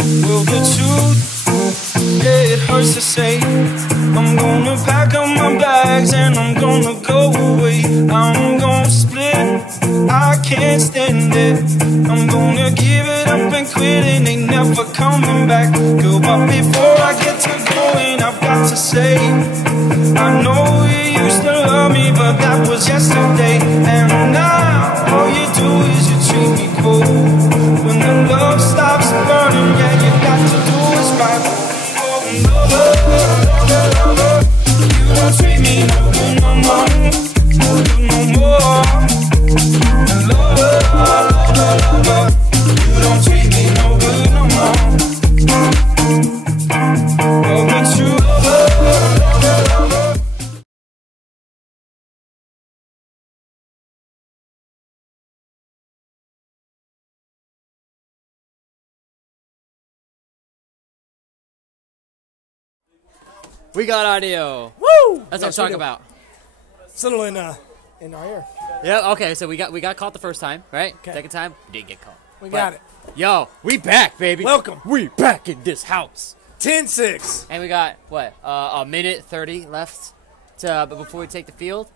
Well, the truth, yeah, it hurts to say. I'm gonna pack up my bags and I'm gonna go away. I'm gonna split, I can't stand it. I'm gonna give it up and quit and ain't never coming back. Girl, but before I get to going, I've got to say, I know you used to love me, but that was yesterday. And now all you do is you treat me cold. When the love stops burning, yeah, you got to do is right. You don't treat me no good no more, no good no more. Lover, you don't treat me no good no more. Oh, but you We got audio. Woo! That's what I'm talking about. It's a little in our ear. Yeah. Okay. So we got caught the first time, right? Okay. Second time, we didn't get caught. We got it. Yo, we back, baby. Welcome. We back in this house. 10-6. And we got what? A minute 30 left. But before we take the field,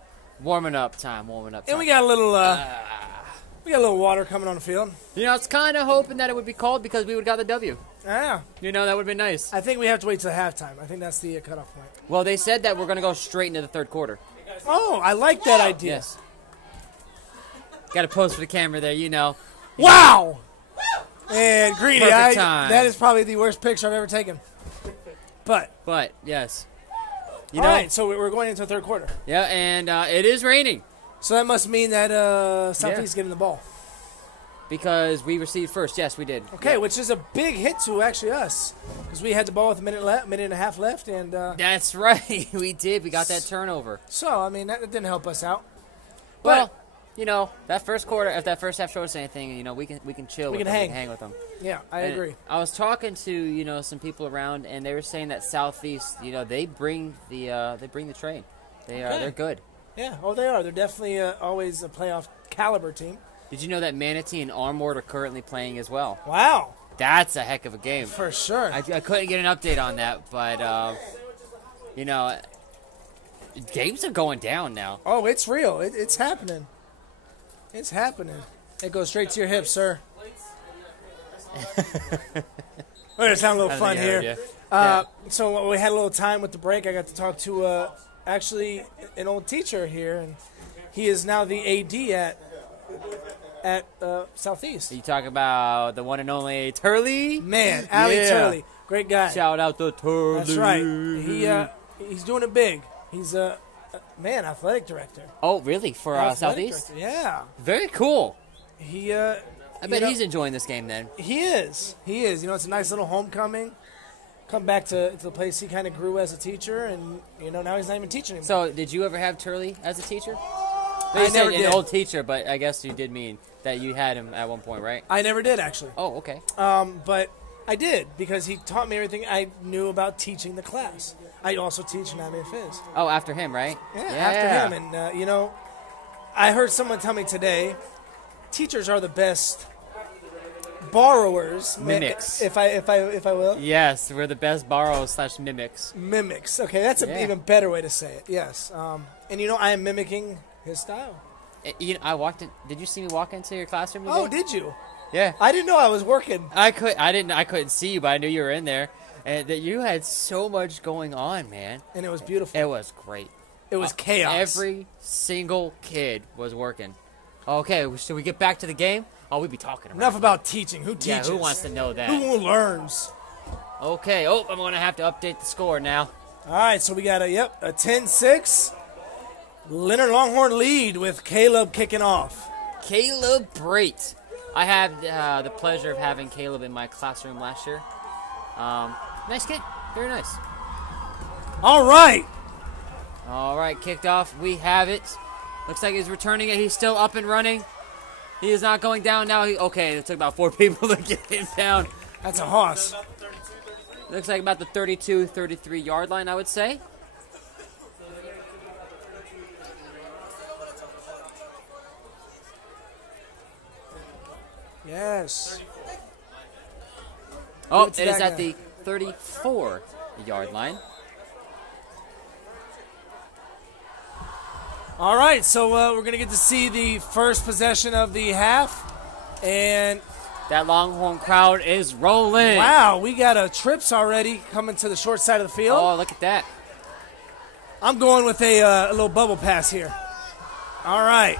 warming up time. And we got a little water coming on the field. You know, I was kind of hoping that it would be cold because we would have got the W. Yeah. You know, that would have been nice. I think we have to wait till halftime. I think that's the cutoff point. Well, they said that we're going to go straight into the third quarter. Oh, I like that idea. Yes. Got to pose for the camera there, you know. Wow! And Greedy, Perfect time. that is probably the worst picture I've ever taken. But yes. All right, so we're going into the third quarter. Yeah, and it is raining. So that must mean that Southeast is getting the ball. Because we received first. Yes, we did. Okay, yeah. Which is a big hit to actually us. Because we had the ball with a minute and a half left. And that's right. We did. We got that turnover. So, I mean, that didn't help us out. Well, you know, that first quarter, if that first half showed us anything, you know, we can chill with them. We can hang with them. Yeah, I agree. I was talking to, you know, some people around, and they were saying that Southeast, you know, they bring the train. They're good. Yeah, oh, they are. They're definitely always a playoff caliber team. Did you know that Manatee and Armored are currently playing as well? Wow. That's a heck of a game. For sure. I couldn't get an update on that, but, you know, games are going down now. Oh, it's real. It's happening. It's happening. It goes straight to your hips, sir. We're going to sound a little fun here. So we had a little time with the break. I got to talk to actually an old teacher here, and he is now the AD at Southeast. You talk about the one and only Turley? Man, Ali Turley. Great guy. Shout out to Turley. That's right. He's doing it big. He's athletic director. Oh, really? For Southeast? Director. Yeah. Very cool. I bet he's enjoying this game then. He is. You know, it's a nice little homecoming. Come back to the place he kind of grew as a teacher, and, you know, now he's not even teaching anymore. So, did you ever have Turley as a teacher? I never did. An old teacher, but I guess you did mean that you had him at one point, right? I never did, actually. Oh, okay. But I did, because he taught me everything I knew about teaching the class. I also teach anatomy and phys. Oh, after him, right? Yeah, after him. And, you know, I heard someone tell me today, teachers are the best borrowers. Mimics. If I will. Yes, we're the best borrowers / mimics. Mimics. Okay, that's an even better way to say it. Yes. And, you know, I am mimicking his style. You know, I walked in. Did you see me walk into your classroom today? Oh, did you? Yeah. I didn't know I was working. I couldn't see you, but I knew you were in there. And that you had so much going on, man. And it was beautiful. It was great. It was chaos. Every single kid was working. Okay, should we get back to the game? Oh, we'd be talking about Enough about teaching. Who teaches? Yeah, who wants to know that? Who learns? Okay. Oh, I'm going to have to update the score now. All right, so we got a 10-6. Lennard Longhorn lead with Caleb kicking off. Caleb Brait. I had the pleasure of having Caleb in my classroom last year. Nice kid. Very nice. All right. All right, kicked off. We have it. Looks like he's returning it. He's still up and running. He is not going down now. Okay, it took about 4 people to get him down. That's a hoss. Looks like about the 32, 33-yard line, I would say. Yes. Oh, it is at the 34-yard line. All right, so we're going to get to see the first possession of the half. And that Longhorn crowd is rolling. Wow, we got trips already coming to the short side of the field. Oh, look at that. I'm going with a little bubble pass here. All right.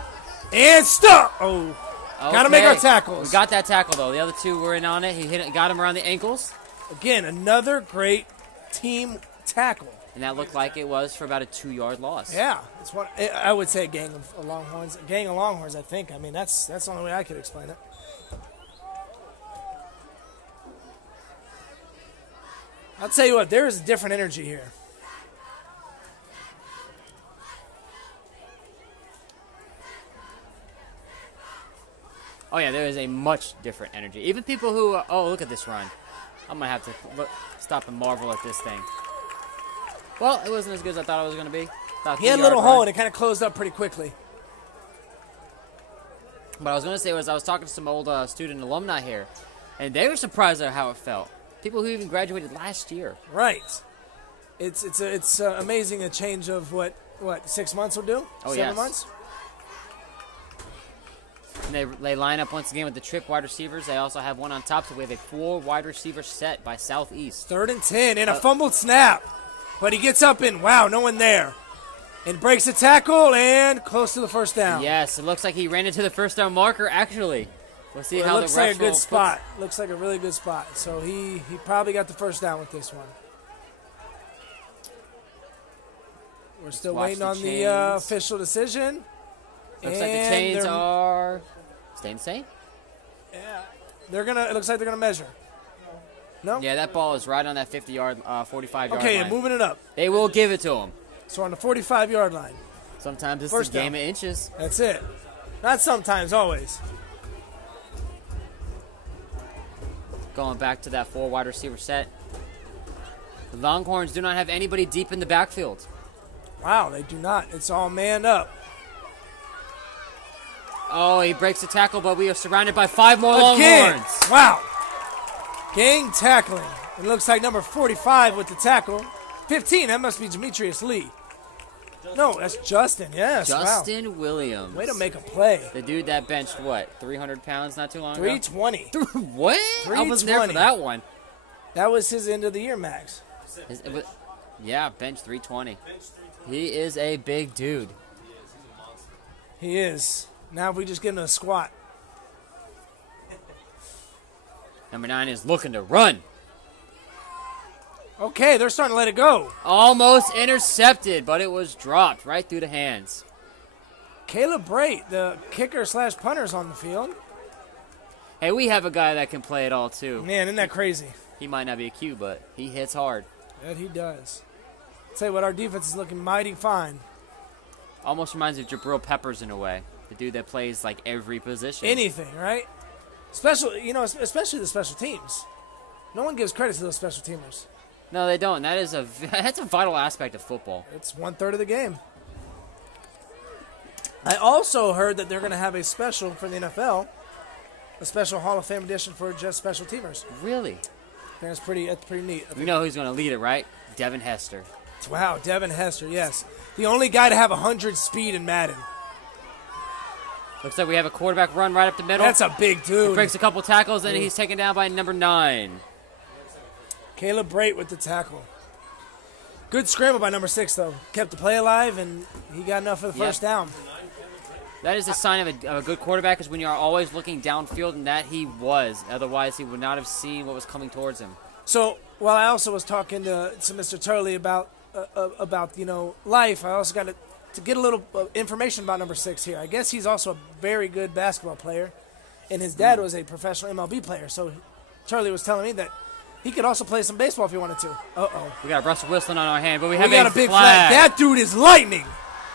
And stop. Oh, okay. Got to make our tackles. We got that tackle, though. The other two were in on it. He hit it, got him around the ankles. Again, another great team tackle. And that looked like it was for about a 2-yard loss. Yeah. It's one, I would say a gang of Longhorns. A gang of Longhorns, I think. I mean, that's the only way I could explain it. I'll tell you what, there is a different energy here. Oh, yeah, there is a much different energy. Even people who, oh, look at this run. I'm going to have to stop and marvel at this thing. Well, it wasn't as good as I thought it was going to be. He had a little hole, and it kind of closed up pretty quickly. What I was going to say was I was talking to some old student alumni here, and they were surprised at how it felt. People who even graduated last year. Right. It's amazing a change of what 6 months will do? Oh, 7 months? And they line up once again with the trip wide receivers. They also have one on top, so we have a 4 wide receiver set by Southeast. 3rd and 10 and a fumbled snap. But he gets up and, wow, no one there. And breaks a tackle and close to the first down. Yes, it looks like he ran into the first down marker, actually. We'll see how the refs looks like a good spot. Looks like a really good spot. So he probably got the first down with this one. We're still waiting on the official decision. Looks like the chains are staying the same. Yeah, it looks like they're gonna measure. No. Yeah, that ball is right on that 50-yard, 45-yard line. Okay, moving it up. They will give it to him. So on the 45-yard line. Sometimes it's a game of inches. That's it. Not sometimes, always. Going back to that 4 wide receiver set. The Longhorns do not have anybody deep in the backfield. Wow, they do not. It's all manned up. Oh, he breaks the tackle, but we are surrounded by 5 more Longhorns. Wow. Gang tackling. It looks like number 45 with the tackle. 15, that must be Demetrius Lee. No, that's Justin, yes. Justin Williams. Way to make a play. The dude that benched, what, 300 pounds not too long 320. ago? 320. What? 320. I wasn't there for that one. That was his end of the year max. Yeah, bench 320. He is a big dude. He is. Now if we just give him a squat. Number 9 is looking to run. Okay, they're starting to let it go. Almost intercepted, but it was dropped right through the hands. Caleb Brait, the kicker/punter, is on the field. Hey, we have a guy that can play it all, too. Man, isn't that crazy? He might not be a Q, but he hits hard. That he does. I'll tell you what, our defense is looking mighty fine. Almost reminds me of Jabril Peppers in a way. The dude that plays, like, every position. Anything, right? Especially the special teams. No one gives credit to those special teamers. No, they don't. That's a vital aspect of football. It's 1/3 of the game. I also heard that they're going to have a special for the NFL, a special Hall of Fame edition for just special teamers. Really? That's pretty neat. You know who's going to lead it, right? Devin Hester. Wow, Devin Hester, yes. The only guy to have 100 speed in Madden. Looks like we have a quarterback run right up the middle. That's a big dude. He breaks a couple tackles, and he's taken down by number 9. Caleb Brait with the tackle. Good scramble by number 6, though. Kept the play alive, and he got enough for the first down. That is a sign of a good quarterback, is when you are always looking downfield, and that he was. Otherwise, he would not have seen what was coming towards him. So, while I also was talking to Mr. Turley about life, I also got to get a little information about number 6 here. I guess he's also a very good basketball player, and his dad was a professional MLB player. So, Turley was telling me that he could also play some baseball if he wanted to. Uh-oh. We got Russell Wilson on our hand, but we got a big flag. That dude is lightning.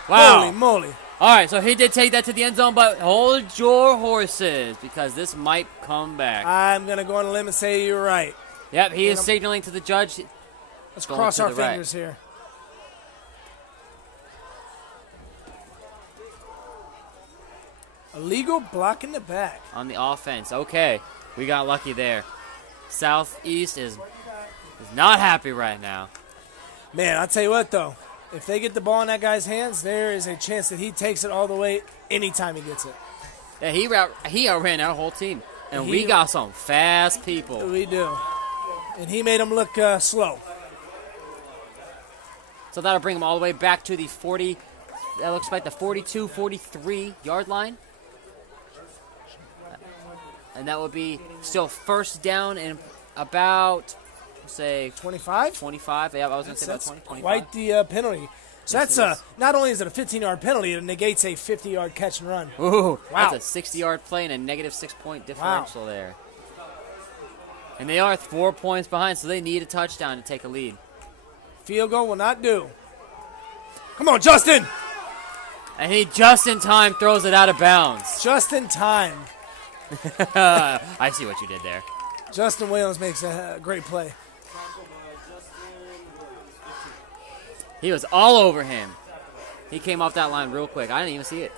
Wow. Holy moly. All right, so he did take that to the end zone, but hold your horses because this might come back. I'm going to go on a limb and say you're right. Yep, he is signaling to the judge. Let's cross our fingers here. Illegal block in the back. On the offense. Okay, we got lucky there. Southeast is not happy right now. Man, I'll tell you what, though. If they get the ball in that guy's hands, there is a chance that he takes it all the way anytime he gets it. Yeah, he outran our whole team. And we got some fast people. We do. And he made them look slow. So that'll bring him all the way back to the 40, that looks like the 42, 43 yard line. And that would be still first down and about, say, 25? 25. Yeah, I was going to say about 20, 25. Quite the penalty. So that's not only is it a 15-yard penalty, it negates a 50-yard catch and run. Ooh, wow. That's a 60-yard play and a negative 6-point differential there. And they are 4 points behind, so they need a touchdown to take a lead. Field goal will not do. Come on, Justin! And he just in time throws it out of bounds. Just in time. I see what you did there. Justin Williams makes a great play. He was all over him. He came off that line real quick. I didn't even see it.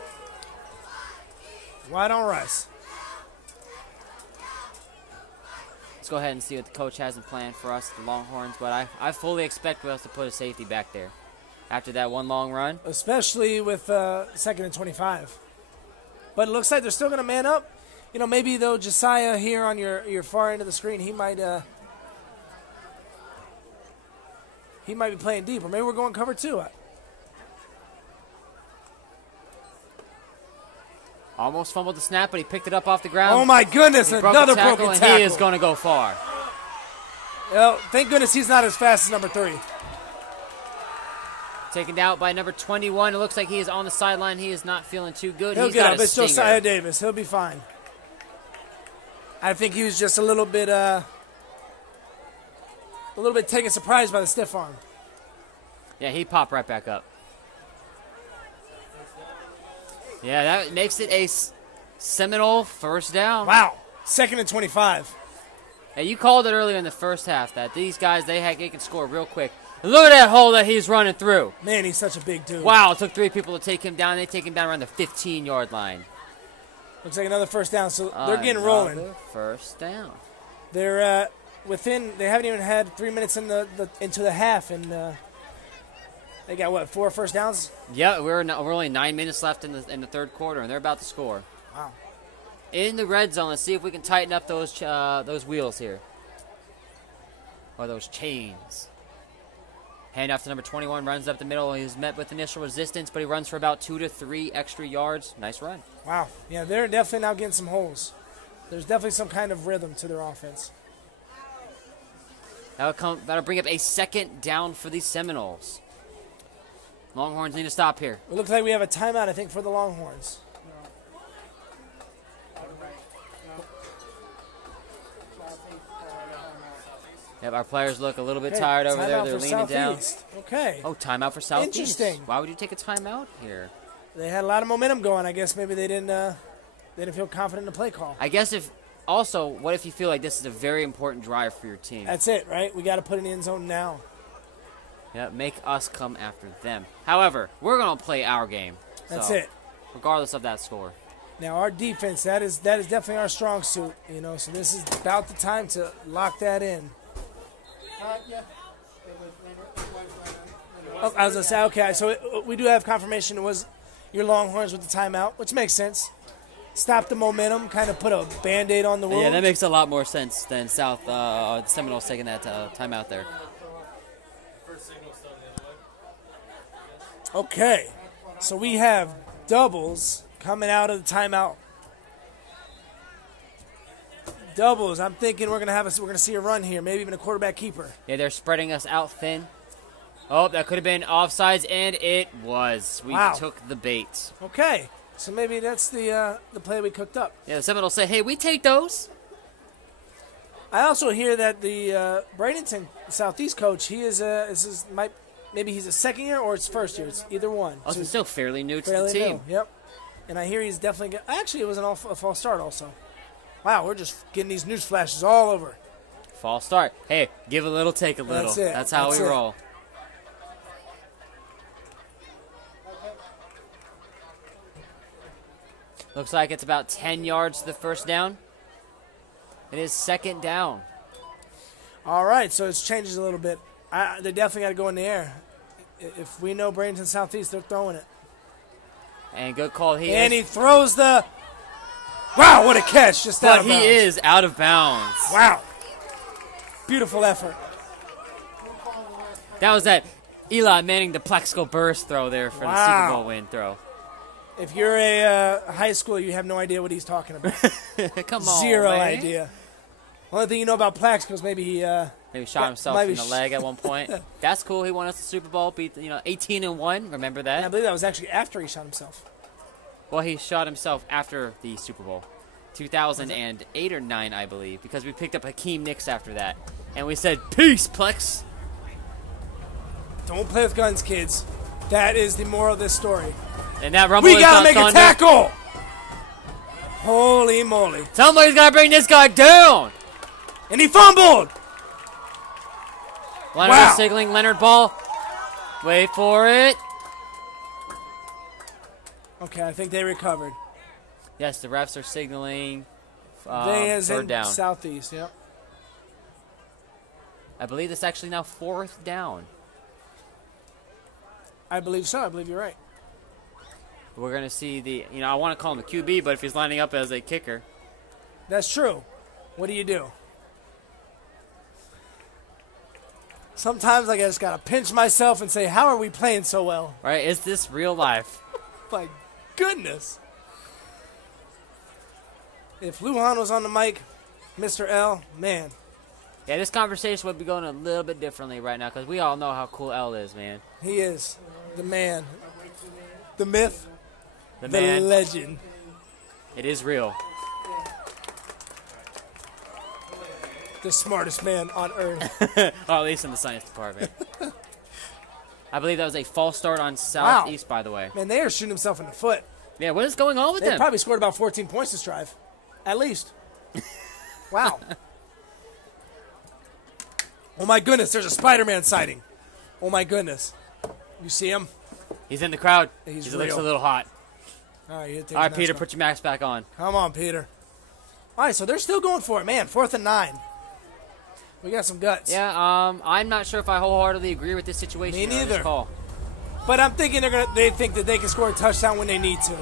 Right on Rice. Let's go ahead and see what the coach has in plan for us, the Longhorns. But I fully expect us to put a safety back there after that one long run. Especially with 2nd and 25. But it looks like they're still going to man up. You know, maybe, though, Josiah here on your far end of the screen, he might be playing deep. Or maybe we're going cover 2. Almost fumbled the snap, but he picked it up off the ground. Oh, my goodness, another broken tackle. And he is going to go far. Well, thank goodness he's not as fast as number 3. Taken out by number 21. It looks like he is on the sideline. He is not feeling too good. He'll get up. It's Josiah Davis. He'll be fine. I think he was just a little bit taken surprised by the stiff arm. Yeah, he popped right back up. Yeah, that makes it a Seminole first down. Wow. 2nd and 25. Hey, you called it earlier in the first half that these guys, they can score real quick. Look at that hole that he's running through. Man, he's such a big dude. Wow, it took 3 people to take him down. They take him down around the 15-yard line. Looks like another first down, so they're getting rolling. First down. They're they haven't even had 3 minutes into the half, and they got, what, 4 first downs? Yeah, we're only 9 minutes left in the third quarter, and they're about to score. Wow. In the red zone, let's see if we can tighten up those wheels here. Or those chains. Handoff to number 21, runs up the middle. He's met with initial resistance, but he runs for about 2 to 3 extra yards. Nice run. Wow. Yeah, they're definitely now getting some holes. There's definitely some kind of rhythm to their offense. That'll bring up a 2nd down for the Seminoles. Longhorns need to stop here. It looks like we have a timeout, I think, for the Longhorns. Yep, our players look a little bit tired over there. They're leaning down. Okay. Oh, timeout for Southeast. Interesting. Why would you take a timeout here? They had a lot of momentum going. I guess maybe they didn't feel confident in the play call. I guess what if you feel like this is a very important drive for your team? That's it, right? We got to put it in the end zone now. Yeah, make us come after them. However, we're going to play our game. That's it. Regardless of that score. Now, our defense, that is definitely our strong suit, you know, so this is about the time to lock that in. Oh, I was going to say, okay, so we do have confirmation it was your Longhorns with the timeout, which makes sense. Stop the momentum, kind of put a Band-Aid on the wound. Yeah, that makes a lot more sense than Seminoles taking that timeout there. Okay, so we have doubles coming out of the timeout. Doubles. I'm thinking we're gonna see a run here, maybe even a quarterback keeper. Yeah, they're spreading us out thin. Oh, that could have been offsides, and it was. We took the bait. Okay, so maybe that's the play we cooked up. Yeah, the Seminoles say, "Hey, we take those." I also hear that the Bradenton Southeast coach, maybe he's a second year or it's first year. It's either one. Also, so still fairly new to the team. New. Yep. And I hear he's definitely actually it was a false start also. Wow, we're just getting these news flashes all over. False start. Hey, give a little, take a little. That's it. That's how we roll. Looks like it's about 10 yards to the first down. It is 2nd down. All right, so it's changes a little bit. They definitely got to go in the air. If we know Bradenton Southeast, they're throwing it. And good call. He throws the... Wow, what a catch. Just out of bounds. He is out of bounds. Wow. Beautiful effort. That was that Eli Manning, the Plexico burst throw there for the Super Bowl win throw. If you're a high school, you have no idea what he's talking about. Come on, Zero man. idea. Only thing you know about Plexico is maybe he... maybe shot himself in the leg at one point. That's cool. He won us the Super Bowl, beat 18-1. Remember that? And I believe that was actually after he shot himself. Well, he shot himself after the Super Bowl, 2008 or 9, I believe, because we picked up Hakeem Nicks after that, and we said, "Peace, Plex." Don't play with guns, kids. That is the moral of this story. And that rumble we gotta make thunder. a tackle. Holy moly! Somebody's gotta bring this guy down. And he fumbled. Leonard signaling Leonard ball. Wait for it. Okay, I think they recovered. Yes, the refs are signaling They as third in down. Southeast, yep. I believe it's actually now 4th down. I believe so. I believe you're right. We're going to see the, I want to call him the QB, but if he's lining up as a kicker. That's true. What do you do? Sometimes I just got to pinch myself and say, how are we playing so well? Right? Is this real life? My goodness. If Lujan was on the mic, Mr. L, man. Yeah, this conversation would be going a little bit differently right now because we all know how cool L is, man. He is the man, the myth, the man. Legend. It is real. The smartest man on earth. Or at least in the science department. I believe that was a false start on Southeast, by the way. Man, they are shooting themselves in the foot. Yeah, what is going on with them? They probably scored about 14 points this drive. At least. Wow. Oh, my goodness, there's a Spider-Man sighting. Oh, my goodness. You see him? He's in the crowd. He looks a little hot. All right, Peter, put your mask back on. Come on, Peter. All right, so they're still going for it. Man, 4th and 9. We got some guts. Yeah, I'm not sure if I wholeheartedly agree with this situation. Me neither. This call. But I'm thinking they think that they can score a touchdown when they need to.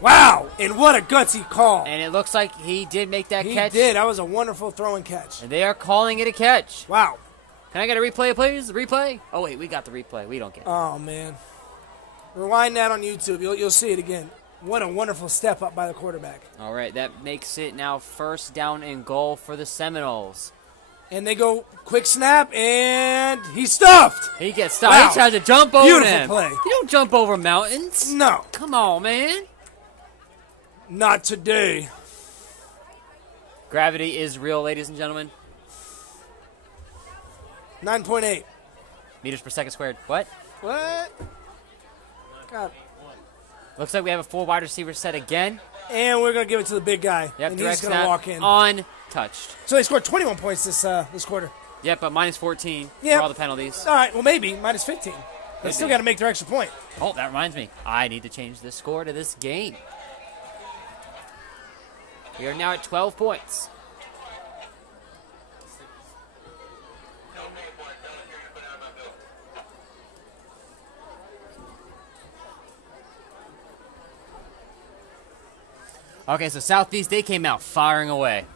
Wow, and what a gutsy call. And it looks like he did make that catch. He did. That was a wonderful throw and catch. And they are calling it a catch. Wow. Can I get a replay, please? Replay? Oh, wait, we got the replay. We don't get it. Oh, man. Rewind that on YouTube. You'll see it again. What a wonderful step up by the quarterback. All right, that makes it now 1st down and goal for the Seminoles. And they go quick snap, and he's stuffed. He gets stuffed. Wow. He tries to jump over Beautiful them. play. You don't jump over mountains. No. Come on, man. Not today. Gravity is real, ladies and gentlemen. 9.8. Meters per second squared. What? What? God. Looks like we have a 4 wide receiver set again. And we're going to give it to the big guy. Yep, and direct he's going to walk in. Untouched. So they scored 21 points this quarter. Yep, but minus 14 Yep. for all the penalties. All right, well, maybe. Minus 15. They still got to make their extra point. Oh, that reminds me. I need to change the score to this game. We are now at 12 points. Okay, so Southeast, they came out firing away.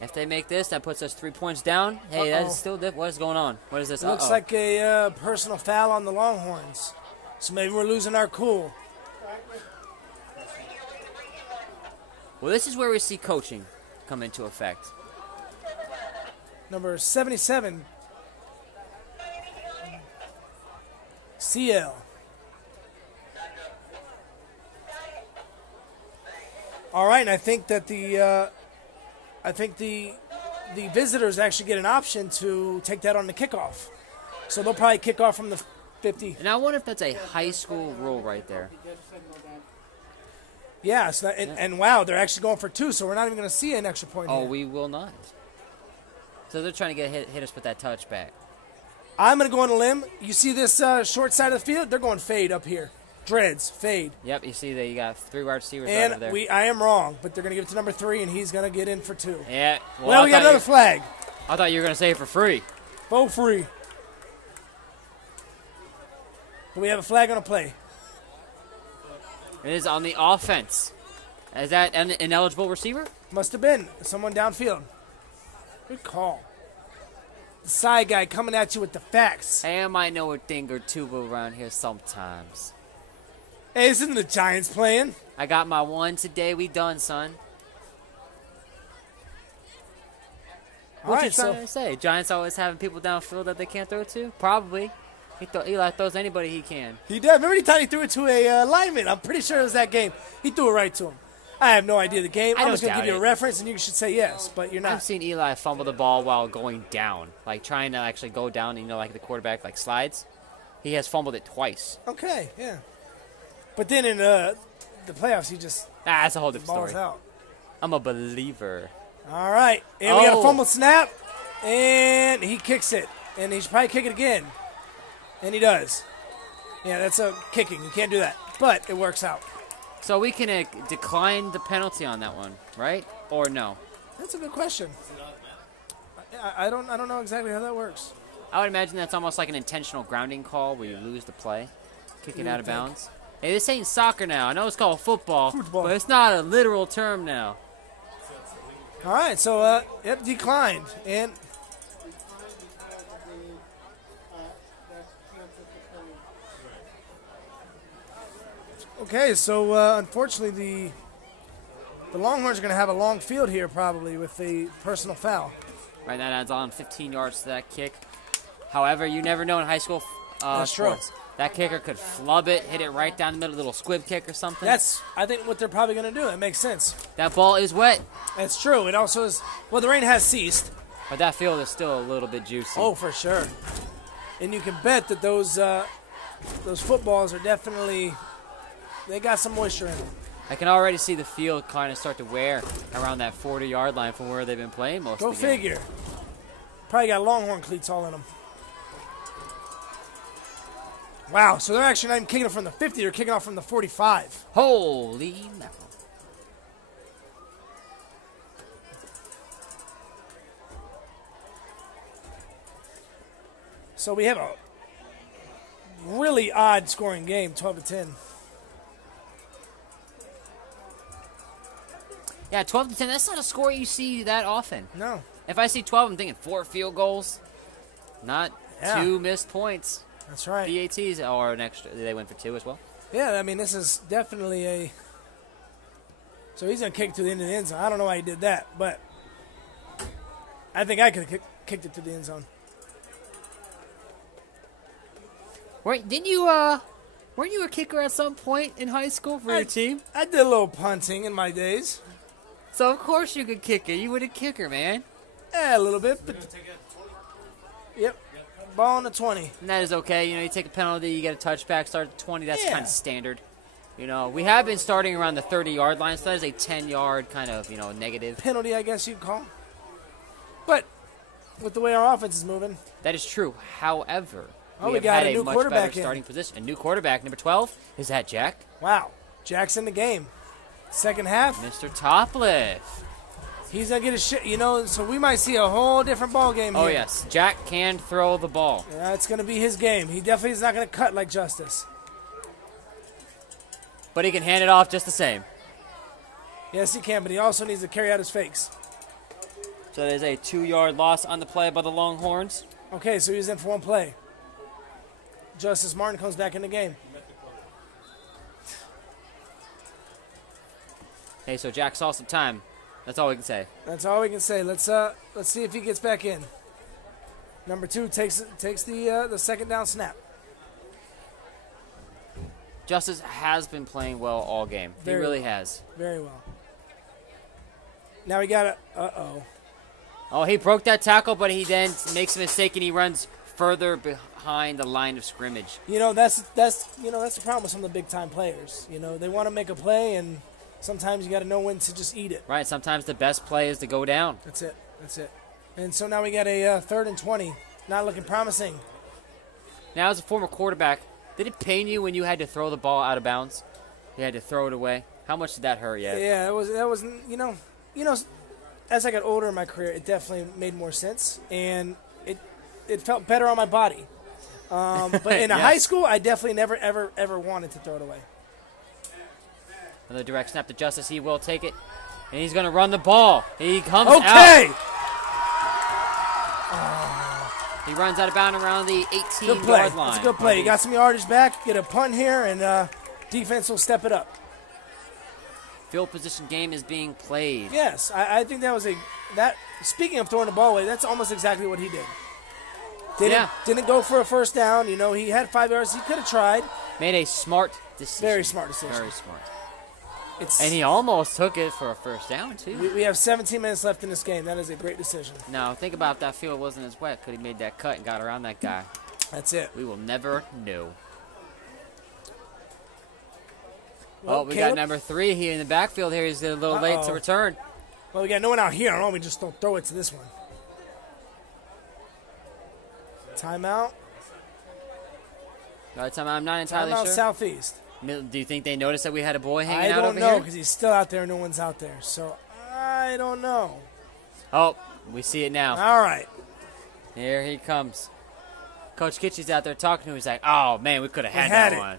If they make this, that puts us 3 points down. Hey, that is still what is going on? What is this? Looks like a personal foul on the Longhorns. So maybe we're losing our cool. Well, this is where we see coaching come into effect. Number 77. CL. All right, and I think that the visitors actually get an option to take that on the kickoff. So they'll probably kick off from the 50. And I wonder if that's a high school rule right there. Yeah, so and wow, they're actually going for 2, so we're not even going to see an extra point here. Oh, we will not. So they're trying to get hit us with that touchback. I'm going to go on a limb. You see this short side of the field? They're going fade up here. dreads, fade. Yep, you see that you got 3 wide receivers right And over there. I am wrong, but they're going to give it to number 3, and he's going to get in for 2. Yeah. Well, we got another flag. I thought you were going to say it for free. Vote free. But we have a flag on a play. It is on the offense. Is that an ineligible receiver? Must have been someone downfield. Good call. The side guy coming at you with the facts. Hey, I might know a thing or two around here sometimes. Hey, this isn't the Giants playing. I got my one today. We done, son. What you trying to say? Giants always having people downfield that they can't throw to? Probably. Eli throws anybody he can. He did. Remember the time he threw it to a lineman? I'm pretty sure it was that game. He threw it right to him. I have no idea the game. I'm just going to give you a reference, and you should say yes, but you're not. I've seen Eli fumble the ball while going down, like trying to actually go down, and, like the quarterback like slides. He has fumbled it twice. Okay, yeah. But then in the playoffs, he just that's a whole different balls story. out. I'm a believer. All right, and we got a fumble snap, and he kicks it, and he should probably kick it again, and he does. Yeah, that's a kicking. You can't do that, but it works out. So we can decline the penalty on that one, right? Or no? That's a good question. I don't know exactly how that works. I would imagine that's almost like an intentional grounding call where you lose the play, kick it out of bounds. Hey, this ain't soccer now. I know it's called football, but it's not a literal term now. All right, so yep, declined, and okay, so unfortunately the Longhorns are going to have a long field here probably with the personal foul. Right, that adds on 15 yards to that kick. However, you never know in high school That's sports. true. That kicker could flub it, hit it right down the middle, a little squib kick or something. That's, I think, what they're probably going to do. It makes sense. That ball is wet. That's true. It also is, well, the rain has ceased. But that field is still a little bit juicy. Oh, for sure. And you can bet that those footballs are definitely, they got some moisture in them. I can already see the field kind of start to wear around that 40-yard line from where they've been playing most of the game. Go figure. Probably got Longhorn cleats all in them. Wow, so they're actually not even kicking it from the 50. They're kicking off from the 45. Holy mackerel. So we have a really odd scoring game, 12-10. Yeah, 12-10, that's not a score you see that often. No. If I see 12, I'm thinking 4 field goals, not 2 missed points. That's right. BATs or an extra, they went for 2 as well. Yeah, I mean, this is definitely a... So he's going to kick to the end of the end zone. I don't know why he did that, but I think I could have kicked it to the end zone. Wait, weren't you a kicker at some point in high school for your team? I did a little punting in my days. So of course you could kick it. You were a kicker, man. Yeah, a little bit. But yep, ball on the 20. And that is okay. You know, you take a penalty, you get a touchback, start at 20. That's kind of standard. You know, we have been starting around the 30-yard line, so that is a 10-yard kind of, you know, negative. Penalty, I guess you'd call. But with the way our offense is moving. That is true. However, we have got had a new much quarterback better starting position. A new quarterback, number 12. Is that Jack? Wow. Jack's in the game. Second half. Mr. Topliff. He's going to get his shit, you know, so we might see a whole different ball game here. Oh, yes. Jack can throw the ball. Yeah, it's going to be his game. He definitely is not going to cut like Justice. But he can hand it off just the same. Yes, he can, but he also needs to carry out his fakes. So there's a 2-yard loss on the play by the Longhorns. Okay, so he's in for one play. Justice Martin comes back in the game. Hey, so Jack saw some time. That's all we can say. That's all we can say. Let's see if he gets back in. Number 2 takes the second down snap. Justice has been playing well all game. He really has. Very well. Now we got a uh-oh. Oh, he broke that tackle, but he then makes a mistake and he runs further behind the line of scrimmage. You know, that's the problem with some of the big time players. You know, they want to make a play, and sometimes you got to know when to just eat it. Right. Sometimes the best play is to go down. That's it. And so now we got a 3rd and 20. Not looking promising. Now, as a former quarterback, Did it pain you when you had to throw the ball out of bounds? You had to throw it away. How much did that hurt you? Yeah, that was you know, as I got older in my career, it definitely made more sense, and it felt better on my body. But in high school, I definitely never ever wanted to throw it away. Another direct snap to Justice. He will take it, and he's going to run the ball. He comes out. Okay. He runs out of bounds around the 18-yard line. It's a good play. You got some yardage back. Get a punt here, and defense will step it up. Field position game is being played. Yes, I think that was speaking of throwing the ball away, that's almost exactly what he did. Didn't go for a first down. You know, he had 5 yards. He could have tried. Made a smart decision. Very smart decision. Very smart. And he almost took it for a first down, too. We have 17 minutes left in this game. That is a great decision. Now, think about if that field wasn't as wet. Could he made that cut and got around that guy? That's it. We will never know. Well, we got number 3 here in the backfield here. He's a little late to return. Well, we got no one out here. I don't know. We just don't throw it to this one. Timeout. All right, timeout. I'm not entirely sure. Southeast. Do you think they noticed that we had a boy hanging out over here? I don't know because he's still out there. No one's out there. So, I don't know. Oh, we see it now. All right. Here he comes. Coach Kitchy's out there talking to him. He's like, oh, man, we could have had that one.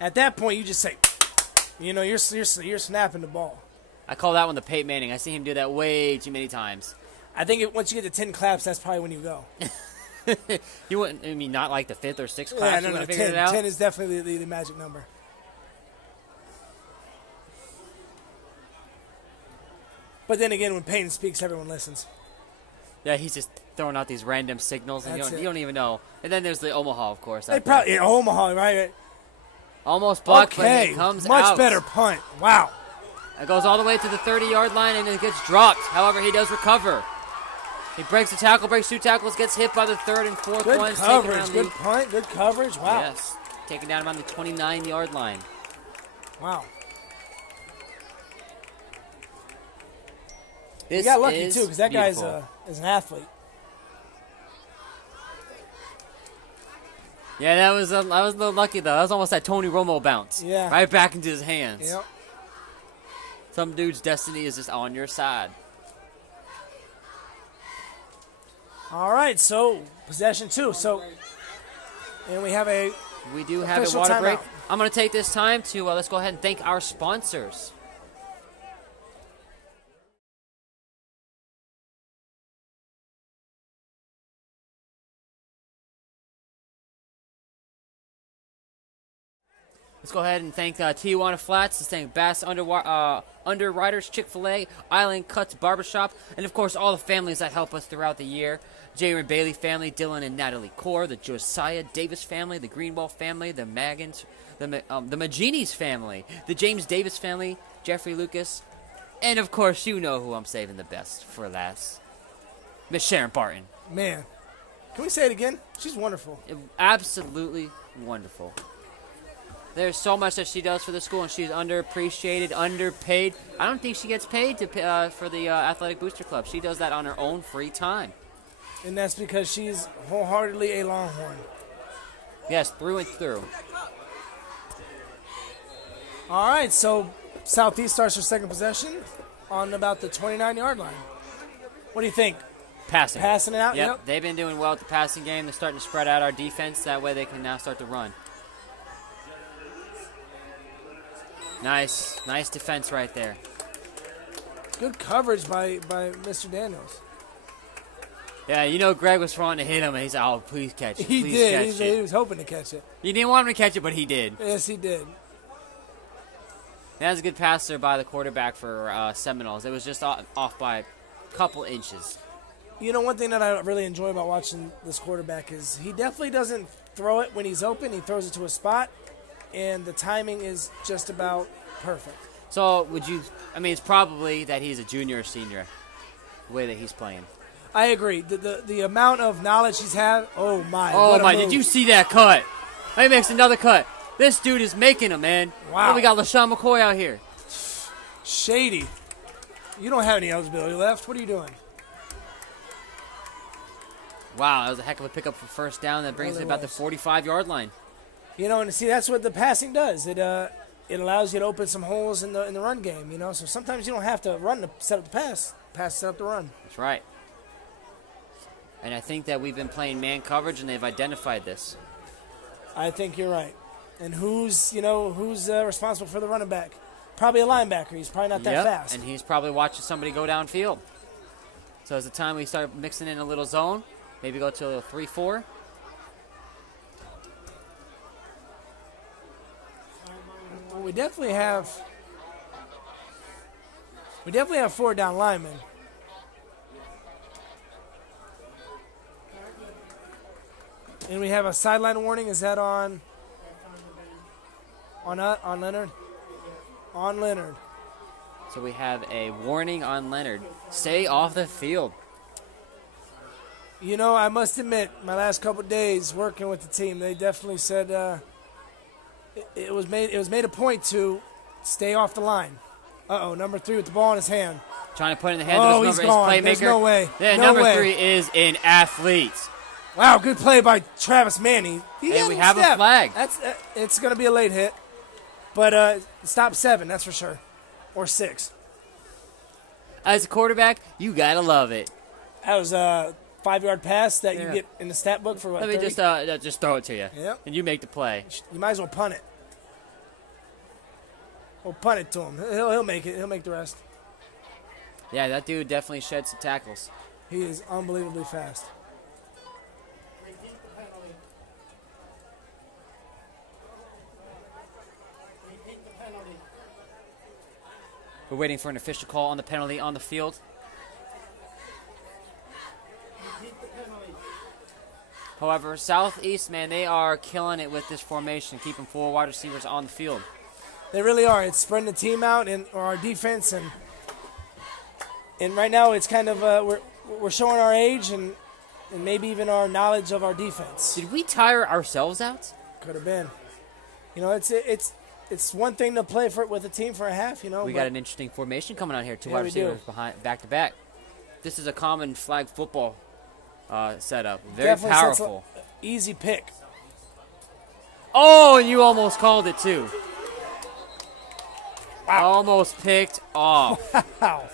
At that point, you just say, you know, you're snapping the ball. I call that one the Peyton Manning. I see him do that way too many times. I think once you get to 10 claps, that's probably when you go. You wouldn't, I mean, not like the 5th or 6th clap? Yeah, no, 10 is definitely the magic number. But then again, when Payton speaks, everyone listens. Yeah, he's just throwing out these random signals, and you don't even know. And then there's the Omaha, of course. Omaha, right? Almost blocked, but it comes out. Much better punt. Wow. It goes all the way to the 30-yard line, and it gets dropped. However, he does recover. He breaks a tackle, breaks 2 tackles, gets hit by the 3rd and 4th ones. Good coverage, good punt, good coverage. Wow. Yes, taken down around the 29-yard line. Wow. This he got lucky, too, because that beautiful. Guy's is an athlete. Yeah, that was a little lucky, though. That was almost that Tony Romo bounce. Yeah. Right back into his hands. Yep. Some dude's destiny is just on your side. All right, so possession 2. And we have a water break. I'm going to take this time to let's go ahead and thank our sponsors. Let's go ahead and thank Tijuana Flats. Let's thank Bass Underwriters, Chick-fil-A, Island Cuts Barbershop, and, of course, all the families that help us throughout the year. Jaron Bailey family, Dylan and Natalie Core, the Josiah Davis family, the Greenwell family, the Magans, the Magini's family, the James Davis family, Jeffrey Lucas, and, of course, you know who I'm saving the best for last. Miss Sharon Barton. Man. Can we say it again? She's wonderful. Absolutely wonderful. There's so much that she does for the school, and she's underappreciated, underpaid. I don't think she gets paid for the Athletic Booster Club. She does that on her own free time. And that's because she's wholeheartedly a Longhorn. Yes, through and through. All right, so Southeast starts her second possession on about the 29-yard line. What do you think? Passing. Passing it out? Yep. They've been doing well at the passing game. They're starting to spread out our defense. That way they can now start to run. Nice defense right there. Good coverage by Mr. Daniels. Yeah, you know Greg was trying to hit him, and he's like, oh, please catch it. He did. He was hoping to catch it. You didn't want him to catch it, but he did. Yes, he did. That was a good pass there by the quarterback for Seminoles. It was just off by a couple inches. You know, one thing that I really enjoy about watching this quarterback is he definitely doesn't throw it when he's open. He throws it to a spot, and the timing is just about perfect. So it's probably that he's a junior or senior, the way that he's playing. I agree. The amount of knowledge he's had, oh my. Oh my, did you see that cut? He makes another cut. This dude is making them, man. Wow. Oh, we got LaShawn McCoy out here. Shady. You don't have any eligibility left. What are you doing? Wow, that was a heck of a pickup for first down. That brings it about the 45-yard line. You know, and see, that's what the passing does. It allows you to open some holes in the run game, you know. So sometimes you don't have to run to set up the pass to set up the run. That's right. And I think that we've been playing man coverage, and they've identified this. I think you're right. And who's responsible for the running back? Probably a linebacker. He's probably not that fast. And he's probably watching somebody go downfield. So it's the time we start mixing in a little zone. Maybe go to a 3-4. We definitely have 4 down linemen. And we have a sideline warning. Is that on Lennard? On Lennard. So we have a warning on Lennard. Stay off the field. You know, I must admit, my last couple of days working with the team, they definitely said it was made a point to stay off the line. Number 3 with the ball in his hand. Trying to put it in the hands of his playmaker. There's no way. Yeah, no number way. 3 is an athlete. Wow, good play by Travis Manning. And we have a flag. It's going to be a late hit. But stop 7, that's for sure. Or 6. As a quarterback, you got to love it. That was a 5-yard pass that you get in the stat book for what, Let me 30? just throw it to you. Yep. And you make the play. You might as well punt it. Or punt it to him. He'll make it. He'll make the rest. Yeah, that dude definitely shed some tackles. He is unbelievably fast. We're waiting for an official call on the penalty on the field. However, Southeast, man, they are killing it with this formation, keeping 4 wide receivers on the field. They really are. It's spreading the team out and our defense, and right now it's kind of we're showing our age and maybe even our knowledge of our defense. Did we tire ourselves out? Could have been. You know, it's one thing to play with a team for a half. You know, we got an interesting formation coming on here. 2 wide receivers behind, back to back. This is a common flag football setup. Very definitely powerful. Easy pick. Oh, and you almost called it too. Wow. Almost picked off. Wow.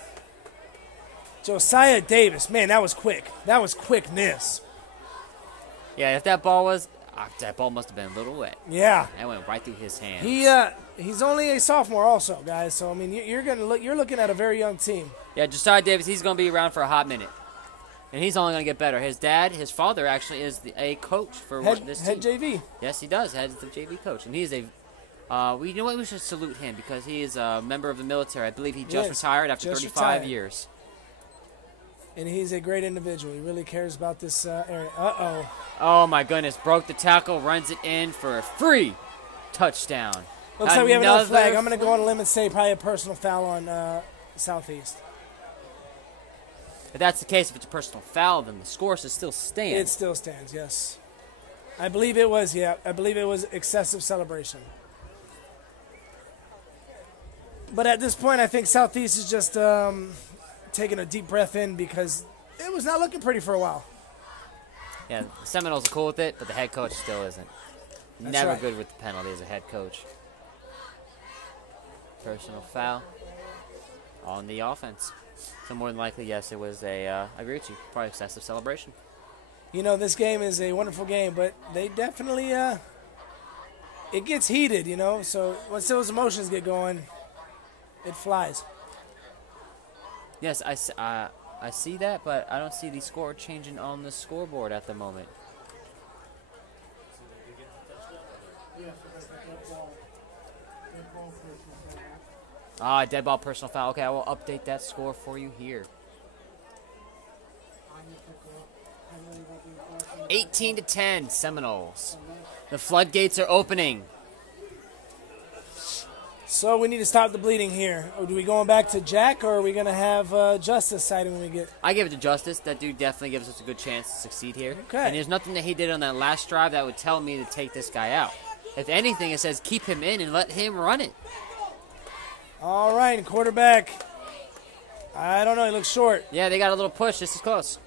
Josiah Davis, man, that was quick. That was quickness. Yeah, if that ball must have been a little wet. Yeah. That went right through his hands. He's only a sophomore also, guys. So I mean, you're looking at a very young team. Yeah, Josiah Davis, he's going to be around for a hot minute. And he's only going to get better. His father actually is a coach for this team. Head JV. Yes, he does. Head the JV coach. And he's you know what? We should salute him because he is a member of the military. I believe he just retired after 35 years. And he's a great individual. He really cares about this area. Uh-oh. Oh, my goodness. Broke the tackle, runs it in for a free touchdown. Looks like we have another flag. I'm going to go on a limb and say probably a personal foul on Southeast. If that's the case, if it's a personal foul, then the score should still stand. It still stands, yes. I believe it was, I believe it was excessive celebration. But at this point, I think Southeast is just taking a deep breath in because it was not looking pretty for a while. Yeah, the Seminoles are cool with it, but the head coach still isn't. That's Never right. good with the penalty as a head coach. Personal foul on the offense. So more than likely, yes, it was I agree with you, probably excessive celebration. You know, this game is a wonderful game, but they definitely, it gets heated, you know. So once those emotions get going, it flies. Yes, I see that, but I don't see the score changing on the scoreboard at the moment. Dead ball personal foul. Okay, I will update that score for you here. 18-10, Seminoles. The floodgates are opening. So we need to stop the bleeding here. Or do we going back to Jack, or are we going to have Justice siding when we get... I give it to Justice. That dude definitely gives us a good chance to succeed here. Okay. And there's nothing that he did on that last drive that would tell me to take this guy out. If anything, it says keep him in and let him run it. All right, quarterback. I don't know. He looks short. Yeah, they got a little push. This is close.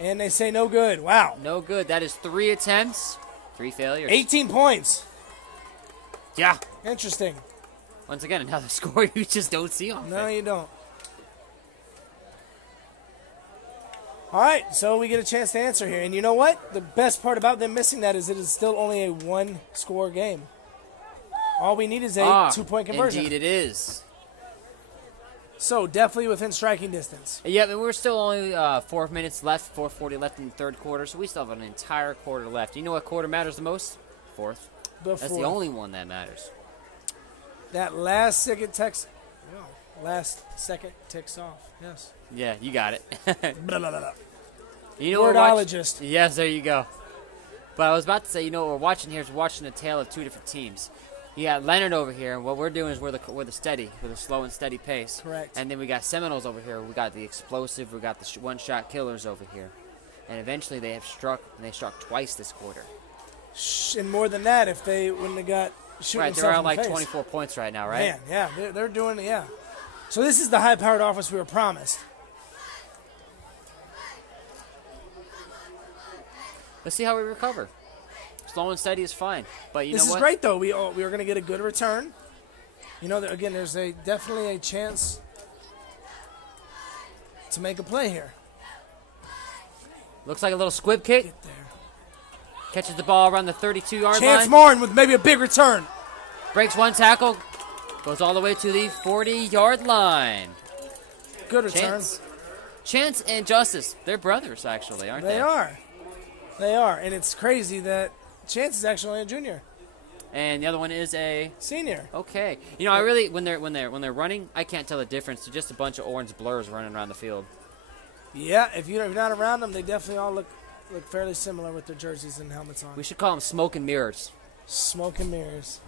And they say no good. Wow. No good. That is 3 attempts. 3 failures. 18 points. Yeah. Interesting. Once again, another score you just don't see on. No, you don't. All right, so we get a chance to answer here. And you know what? The best part about them missing that is it is still only a one-score game. All we need is a 2-point conversion. Indeed it is. So definitely within striking distance. Yeah, but we're still only 4 minutes left, 4:40 left in the third quarter, so we still have an entire quarter left. You know what quarter matters the most? Fourth. That's the only one that matters. That last second ticks off. Yes. Yeah, you got it. Blah, blah, blah, blah. You know Wordologist. Yes, there you go. But I was about to say, you know what we're watching here is watching the tale of 2 different teams. You got Lennard over here, and what we're doing is we're the slow and steady pace. Correct. And then we got Seminoles over here. We got the explosive. We got the one-shot killers over here. And eventually they struck twice this quarter. And more than that, if they wouldn't have got shooting right, they're out like face. 24 points right now, right? Man, yeah, they're doing it, yeah. So this is the high-powered offense we were promised. Let's see how we recover. Slow and steady is fine, but you know what? This is great, though. We are going to get a good return. You know, again, there's definitely a chance to make a play here. Looks like a little squib kick. Get there. Catches the ball around the 32-yard line. Chance Martin with maybe a big return. Breaks one tackle. Goes all the way to the 40-yard line. Good return. Chance and Justice, they're brothers, actually, aren't they? They are. They are. And it's crazy that Chance is actually a junior. And the other one is a senior. Okay. You know, I really when they're running, I can't tell the difference. They're just a bunch of orange blurs running around the field. Yeah, if you're not around them, they definitely all look fairly similar with their jerseys and helmets on. We should call them smoke and mirrors. Smoke and mirrors.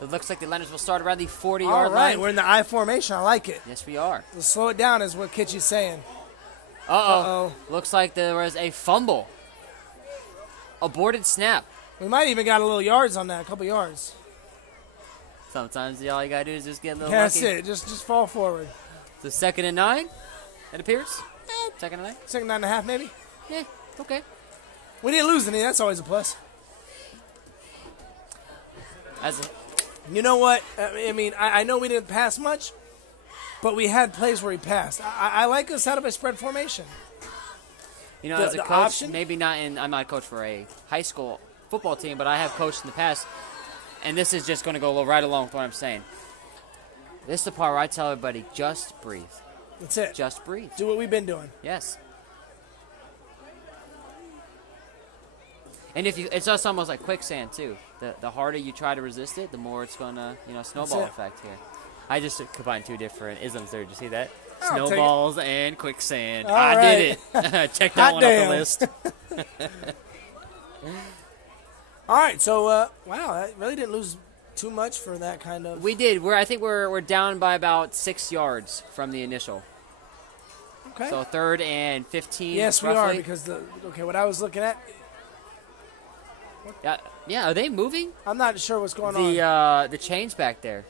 It looks like the Lennards will start around the 40-yard line. All right, we're in the I formation. I like it. Yes, we are. Let's slow it down is what Kitchy's saying. Uh-oh. Looks like there was a fumble. Aborted snap. We might even got a little yards on that, a couple yards. Sometimes all you got to do is just get a little That's lucky. it. Just fall forward. So 2nd and 9, it appears? 2nd and 9? 2nd and 9.5 maybe? Yeah, okay. We didn't lose any. That's always a plus. You know what? I mean, I know we didn't pass much, but we had plays where he passed. I like us out of a spread formation. You know, as a coach, maybe not I'm not a coach for a high school football team, but I have coached in the past, and this is just going to go right along with what I'm saying. This is the part where I tell everybody, just breathe. That's it. Just breathe. Do what we've been doing. Yes. And it's just almost like quicksand, too. The harder you try to resist it, the more it's going to, snowball effect here. I just combined 2 different isms there. Did you see that? Snowballs and quicksand. I did it. Check that one off the list. All right, so, wow, that really didn't lose too much for that kind of... We did. I think we're down by about 6 yards from the initial. Okay. So 3rd and 15, Yes, roughly. we are, because, what I was looking at... Yeah, are they moving? I'm not sure what's going on. The chains back there.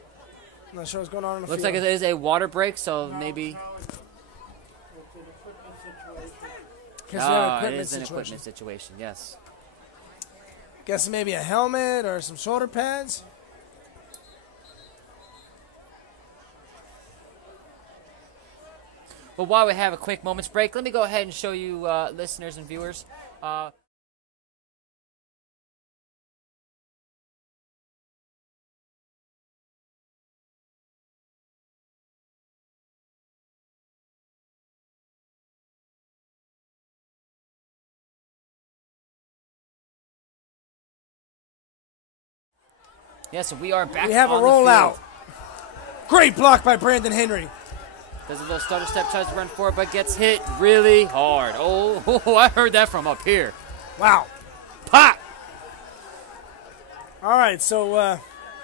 I'm not sure what's going on in the Looks field. like it is a water break, so maybe... it is an equipment situation, yes. Guess maybe a helmet or some shoulder pads. Well, while we have a quick moment's break, let me go ahead and show you, listeners and viewers, so we are back. We have a rollout. Great block by Brandon Henry. Does a little stutter step, tries to run forward, but gets hit really hard. Oh, I heard that from up here. Wow. Pop! All right, so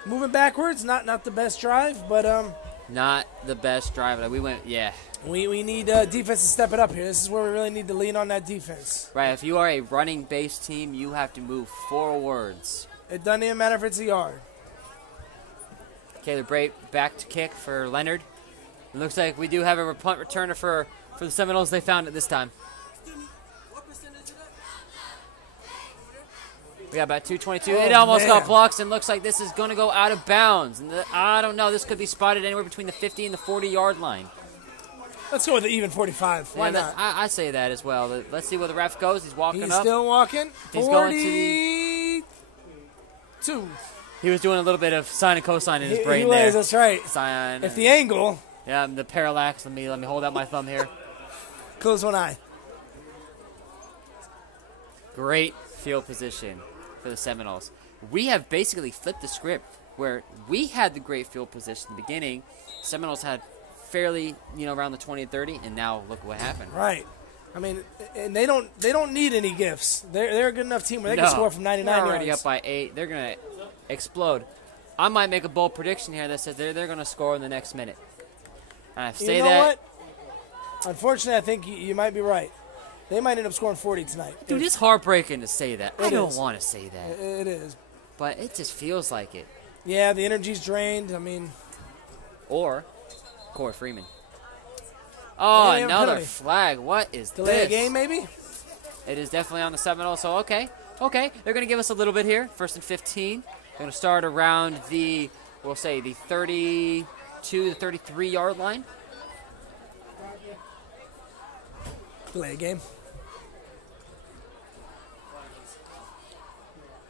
moving backwards, not the best drive, but not the best drive. We went, yeah. We need defense to step it up here. This is where we really need to lean on that defense. Right, if you are a running-based team, you have to move forwards. It doesn't even matter if it's a yard. Caleb Brait back to kick for Lennard. It looks like we do have a punt returner for the Seminoles. They found it this time. We got about 2:22. It almost got blocked, and looks like this is going to go out of bounds. And I don't know. This could be spotted anywhere between the 50 and the 40-yard line. Let's go with the even 45. Why not? I say that as well. Let's see where the ref goes. He's walking up. He's still walking. He's going to the... He was doing a little bit of sine and cosine in his brain there. He was, that's right. Sine. If the angle... Yeah, the parallax. Let me hold out my thumb here. Close one eye. Great field position for the Seminoles. We have basically flipped the script where we had the great field position in the beginning. Seminoles had fairly, around the 20 and 30, and now look what happened. Right. I mean, and they don't need any gifts. They're a good enough team where they can score from 99 yards. They're already up by 8. They're going to explode. I might make a bold prediction here that says they're going to score in the next minute. And I say you know what? Unfortunately, I think you might be right. They might end up scoring 40 tonight. Dude, it's heartbreaking to say that. I don't want to say that. It is. But it just feels like it. Yeah, the energy's drained. I mean. Or Corey Freeman. Oh, another flag. What is this? Delay a game, maybe? It is definitely on the Seminoles, so okay. Okay, they're going to give us a little bit here. 1st and 15. They're going to start around the, we'll say, the 32 to 33-yard line. Delay a game.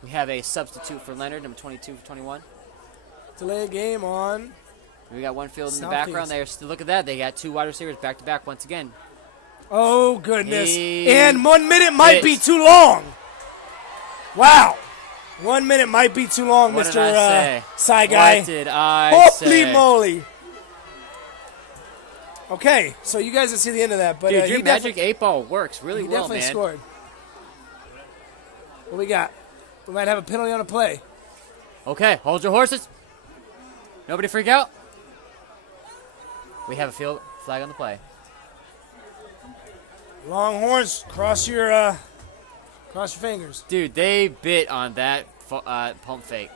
We have a substitute for Lennard, number 22 for 21. Delay a game on. We got one field in the background there. So look at that. They got 2 wide receivers back-to-back once again. Oh, goodness. And 1 minute might be too long. Wow. 1 minute might be too long, what Mr. Sci Guy. What did I say? Holy moly. Okay, so you guys will see the end of that. But, dude, your magic 8-ball works really well, man. He definitely scored. What we got? We might have a penalty on a play. Okay, hold your horses. Nobody freak out. We have a field flag on the play. Longhorns, cross your fingers. Dude, they bit on that pump fake.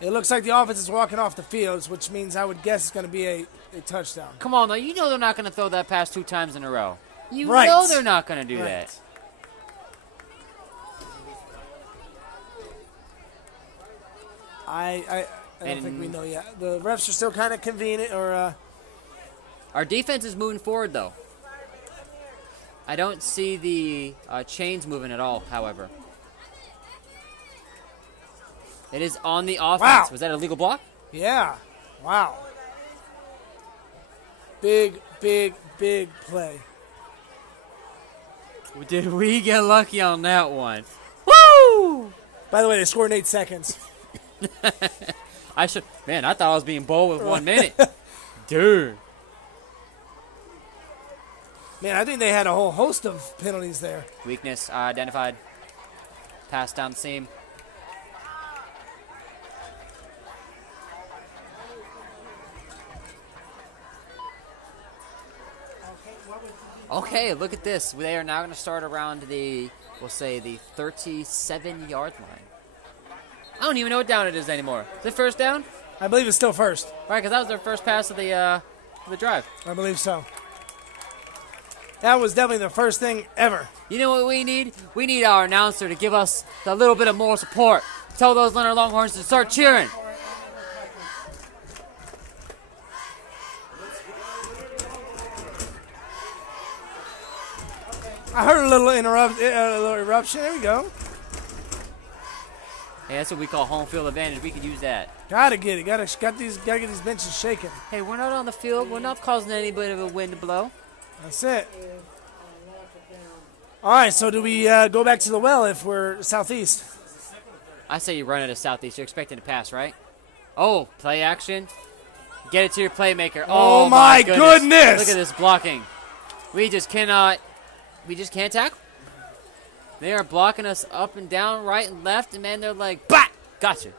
It looks like the offense is walking off the field, which means I would guess it's going to be a touchdown. Come on, though. You know they're not going to throw that pass 2 times in a row. You know they're not going to do that. I don't think we know yet. The refs are still kind of convenient. Our defense is moving forward, though. I don't see the chains moving at all, however. It is on the offense. Wow. Was that a legal block? Yeah. Wow. Big, big, big play. Did we get lucky on that one? Woo! By the way, they scored in 8 seconds. I thought I was being bold with 1 minute. Dude. Man, I think they had a whole host of penalties there. Weakness identified. Pass down the seam. Okay, look at this. They are now going to start around the, we'll say, the 37-yard line. I don't even know what down it is anymore. Is it first down? I believe it's still first. Right, because that was their first pass of the drive. I believe so. That was definitely the first thing ever. You know what we need? We need our announcer to give us a little bit of more support. Tell those Lennard Longhorns to start cheering. I heard a little eruption. There we go. Hey, that's what we call home field advantage. We could use that. Gotta get it. Gotta get these benches shaking. Hey, we're not on the field. We're not causing any bit of a wind to blow. That's it. All right, so do we go back to the well if we're southeast? I say you run it to southeast. You're expecting to pass, right? Oh, play action. Get it to your playmaker. Oh my goodness. Look at this blocking. We just can't tackle. They are blocking us up and down, right and left, and man, they're like, bah! Gotcha.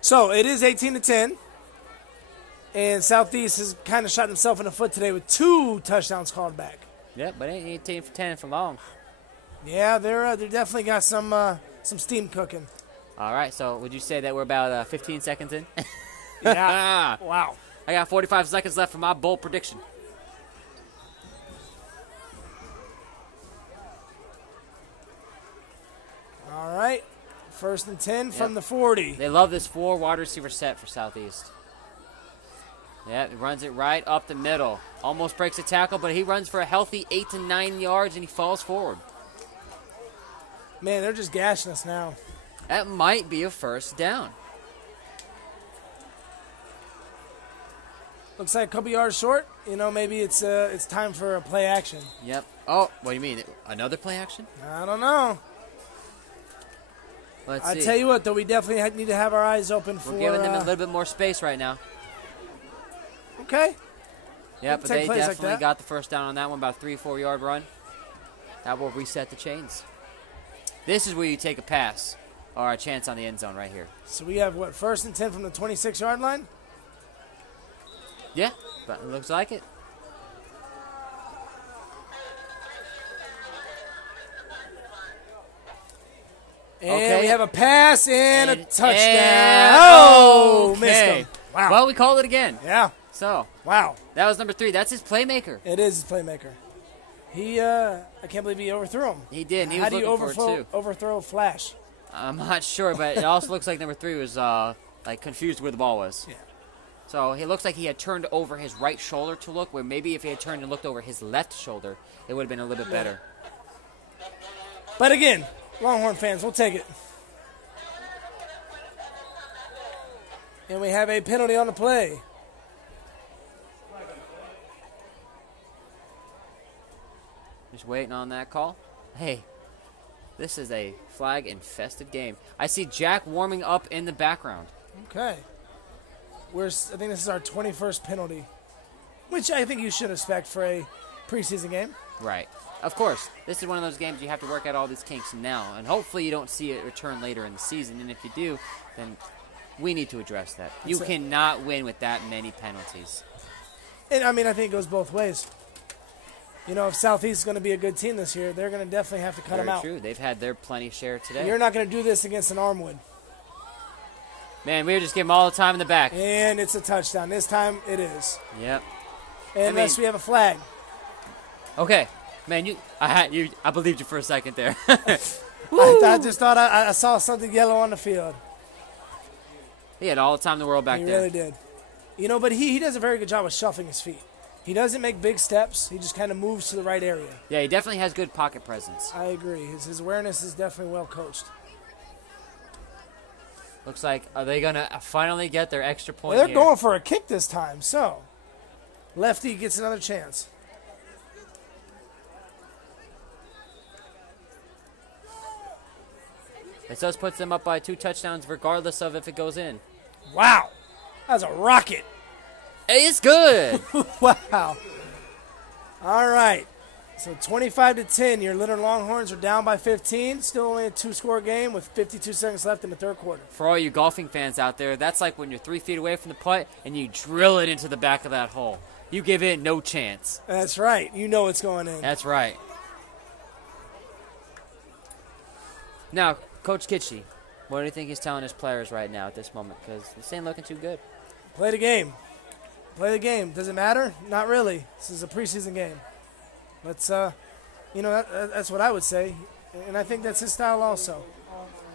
So it is 18-10. And Southeast has kind of shot himself in the foot today with 2 touchdowns called back. Yep, but it ain't 18-10 for long. Yeah, they're definitely got some steam cooking. All right, so would you say that we're about 15 seconds in? Yeah. Wow. I got 45 seconds left for my bold prediction. All right. 1st and 10 from the 40. They love this 4 wide receiver set for Southeast. Yeah, he runs it right up the middle. Almost breaks a tackle, but he runs for a healthy 8 to 9 yards, and he falls forward. Man, they're just gashing us now. That might be a first down. Looks like a couple yards short. You know, maybe it's time for a play action. Yep. Oh, what do you mean? Another play action? I don't know. Let's see. I tell you what, though, we definitely need to have our eyes open for. We're giving them a little bit more space right now. Okay. Yeah, but they definitely got the first down on that one, about a 3-4 yard run. That will reset the chains. This is where you take a pass or a chance on the end zone right here. So we have, what, 1st and 10 from the 26-yard line? Yeah, but it looks like it. And we have a pass and a touchdown. Okay. Missed him. Wow. Well, we called it again. Yeah. So. Wow. That was number 3. That's his playmaker. It is his playmaker. He, I can't believe he overthrew him. He did. And he was looking for it too. Overthrow Flash? I'm not sure, but it also looks like number 3 was like confused where the ball was. Yeah. So he looks like he had turned over his right shoulder to look, where maybe if he had turned and looked over his left shoulder, it would have been a little bit better. But again, Longhorn fans, we'll take it. And we have a penalty on the play. Just waiting on that call. Hey, this is a flag-infested game. I see Jack warming up in the background. Okay. I think this is our 21st penalty, which I think you should expect for a preseason game. Right. Of course, this is one of those games you have to work out all these kinks now, and hopefully you don't see it return later in the season. And if you do, then we need to address that. You cannot win with that many penalties. And, I mean, I think it goes both ways. You know, if Southeast is going to be a good team this year, they're going to definitely have to cut them out. Very true. They've had their plenty share today. You're not going to do this against an Armwood. Man, we were just giving them all the time in the back. And it's a touchdown. This time it is. Yep. Unless we have a flag. Okay. Man, I believed you for a second there. I just thought I saw something yellow on the field. He had all the time in the world back there. He really did. You know, but he does a very good job of shuffling his feet. He doesn't make big steps. He just kind of moves to the right area. Yeah, he definitely has good pocket presence. I agree. His awareness is definitely well coached. Looks like, are they going to finally get their extra point They're here? going for a kick this time, so lefty gets another chance. It just puts them up by 2 touchdowns regardless of if it goes in. Wow. That was a rocket. It's good. Wow. All right. So 25-10, your Lennard Longhorns are down by 15. Still only a 2-score game with 52 seconds left in the third quarter. For all you golfing fans out there, that's like when you're 3 feet away from the putt and you drill it into the back of that hole. You give it no chance. That's right. You know it's going in. That's right. Now, Coach Kitschy, what do you think he's telling his players right now at this moment? Because this ain't looking too good. Play the game. Play the game. Does it matter? Not really. This is a preseason game. Let's, you know, that's what I would say. And I think that's his style also.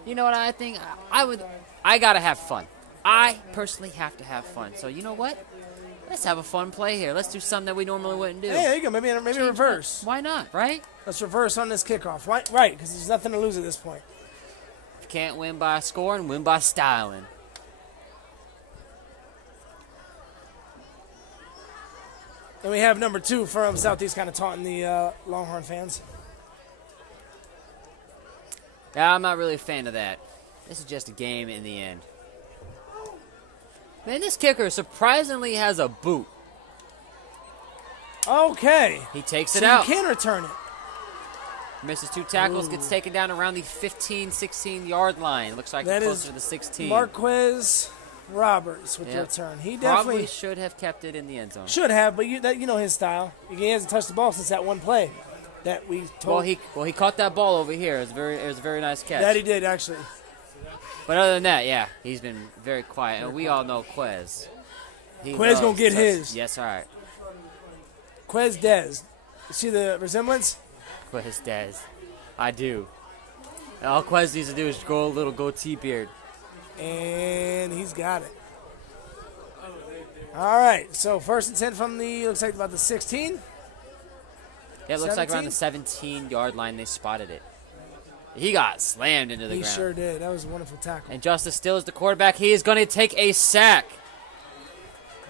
You know what I think? I got to have fun. I personally have to have fun. So you know what? Let's have a fun play here. Let's do something that we normally wouldn't do. Hey, there you go. Maybe reverse. Why not, right? Let's reverse on this kickoff. Right, because there's nothing to lose at this point. You can't win by scoring, win by styling. And we have number 2 from Southeast kind of taunting the Longhorn fans. Yeah, I'm not really a fan of that. This is just a game in the end. Man, this kicker surprisingly has a boot. Okay. He takes it out. So you can return it. Misses 2 tackles, gets taken down around the 15, 16-yard line. Looks like it's closer to the 16. Marquez Roberts with the return. He definitely probably should have kept it in the end zone. Should have, but you know his style. He hasn't touched the ball since that one play that we told. Well, he caught that ball over here. It was a very nice catch. That he did, actually. But other than that, yeah, he's been very quiet. And we all know Quez. Quez gonna get his. Yes, all right. Quez Dez. You see the resemblance? Quez Dez. I do. All Quez needs to do is grow a little goatee beard. And he's got it. All right, so first and 10 from the, looks like about the 16. Yeah, it looks like around the 17-yard line they spotted it. He got slammed into the ground. He sure did. That was a wonderful tackle. And Justice still is the quarterback. He is going to take a sack.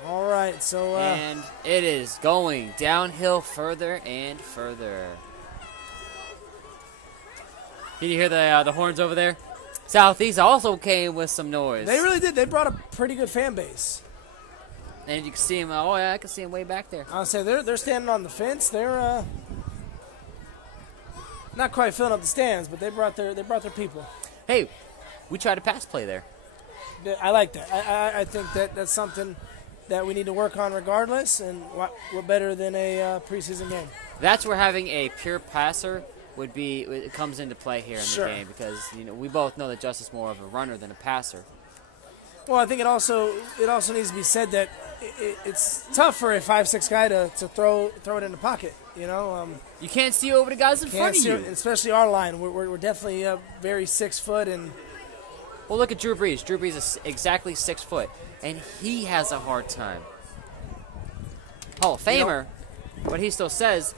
All right, so... and it is going downhill further and further. Can you hear the horns over there? Southeast also came with some noise. They really did. They brought a pretty good fan base. And you can see him. Oh, yeah, I can see him way back there. I'll say they're standing on the fence. They're not quite filling up the stands, but they brought their people. Hey, we tried a pass play there. I like that. I think that's something that we need to work on regardless, and what better than a preseason game. That's where having a pure passer it comes into play here in Sure. the game, because we both know that Justice is more of a runner than a passer. Well, I think it also needs to be said that it's tough for a 5'6" guy to throw it in the pocket. You can't see over the guys in front of you, especially our line. We're definitely very 6 foot and. Well, look at Drew Brees. Drew Brees is exactly 6 foot, and he has a hard time. Hall of Famer, but he still says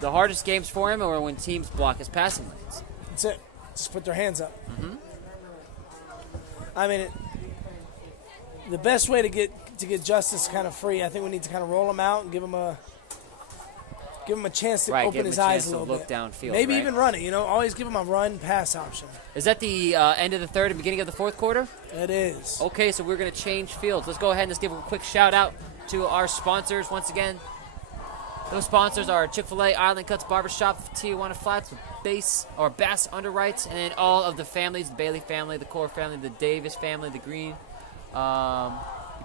the hardest games for him are when teams block his passing lanes. That's it. Just put their hands up. Mm-hmm. I mean, the best way to get Justice kind of free, I think we need to kind of roll him out and give him a chance to open his eyes a little bit. Downfield, maybe even run it. Always give him a run-pass option. Is that the end of the third and beginning of the fourth quarter? It is. Okay, so we're going to change fields. Let's go ahead and just give a quick shout-out to our sponsors once again. Those sponsors are Chick-fil-A, Island Cuts Barbershop, Tijuana Flats, Bass Underwrites, and then all of the families, the Bailey family, the Core family, the Davis family, the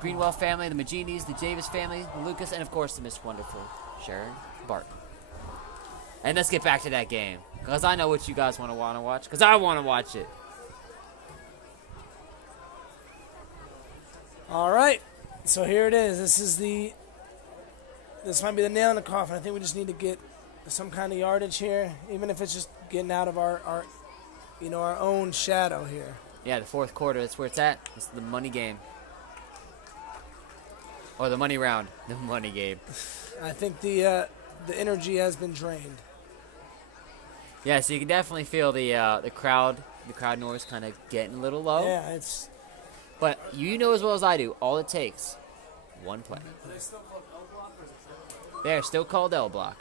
Greenwell family, the Maginis, the Davis family, the Lucas, and of course the Miss Wonderful Sharon Barton. And let's get back to that game, because I know what you guys want to watch, because I want to watch it. All right, so here it is. This might be the nail in the coffin. I think we just need to get some kind of yardage here, even if it's just getting out of our own shadow here. Yeah, the fourth quarter, that's where it's at. It's the money game. Or the money round. The money game. I think the energy has been drained. Yeah, so you can definitely feel the crowd noise kind of getting a little low. Yeah, it's. But you know as well as I do, all it takes, one play. They're still called L block.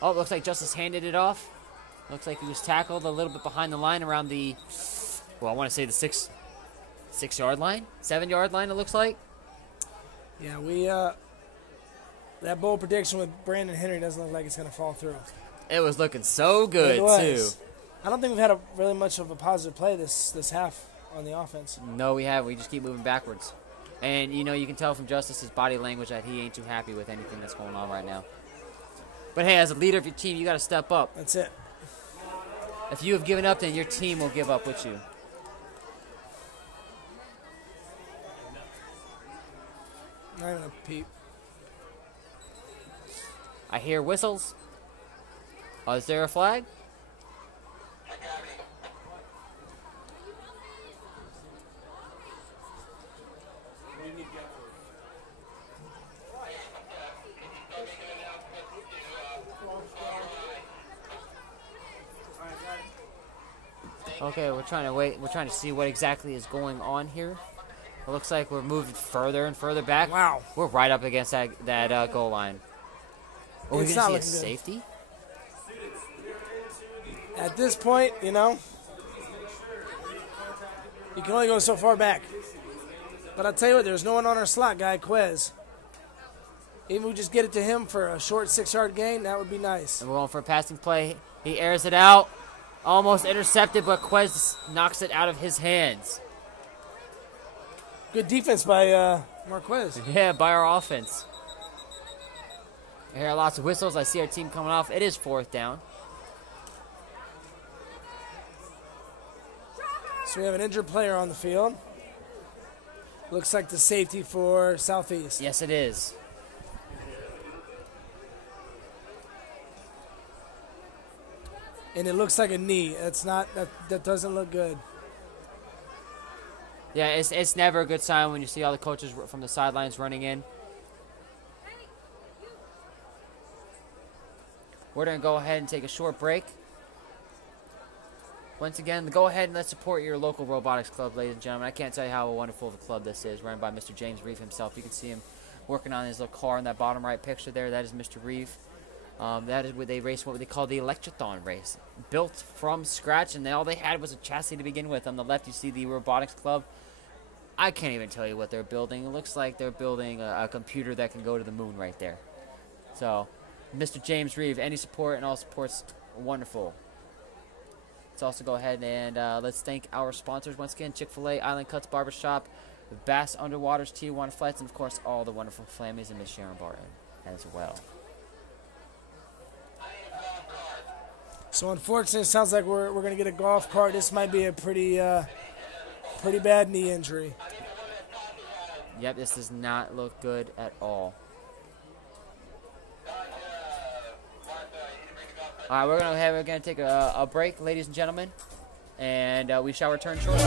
Oh, it looks like Justice handed it off. Looks like he was tackled a little bit behind the line around the, I want to say the 6-yard line, 7-yard line. It looks like. Yeah, that bold prediction with Brandon Henry doesn't look like it's going to fall through. It was looking so good too. I don't think we've had really much of a positive play this half on the offense. No, we haven't. We just keep moving backwards. And, you can tell from Justice's body language that he ain't too happy with anything that's going on right now. But, hey, as a leader of your team, you got to step up. That's it. If you have given up, then your team will give up with you. Not even a peep. I hear whistles. Oh, is there a flag? Okay, we're trying to wait. We're trying to see what exactly is going on here. It looks like we're moving further and further back. Wow. We're right up against that goal line. Are we going to see a safety? At this point, you can only go so far back. But I'll tell you what, there's no one on our slot guy, Quez. Even if we just get it to him for a short 6-yard gain, that would be nice. And we're going for a passing play. He airs it out. Almost intercepted, but Quez knocks it out of his hands. Good defense by Marquez. Yeah, by our offense. I hear lots of whistles. I see our team coming off. It is 4th down. So we have an injured player on the field. Looks like the safety for Southeast. Yes, it is. And it looks like a knee. That doesn't look good. Yeah, it's never a good sign when you see all the coaches from the sidelines running in. We're going to go ahead and take a short break. Once again, go ahead and let's support your local robotics club, ladies and gentlemen. I can't tell you how wonderful the club this is, run by Mr. James Reeve himself. You can see him working on his little car in that bottom right picture there. That is Mr. Reeve. That is where they race what they call the Electrothon race, built from scratch, and all they had was a chassis to begin with. On the left, you see the robotics club. I can't even tell you what they're building. It looks like they're building a computer that can go to the moon right there. So, Mr. James Reeve, any support and all support's wonderful. Let's also go ahead and let's thank our sponsors once again: Chick-fil-A, Island Cuts Barbershop, Bass Underwaters, T1 Flights, and of course all the wonderful Flammies and Miss Sharon Barton as well. So unfortunately, it sounds like we're going to get a golf cart. This might be a pretty bad knee injury. Yep, this does not look good at all. All right, we're gonna take a break, ladies and gentlemen, and we shall return shortly.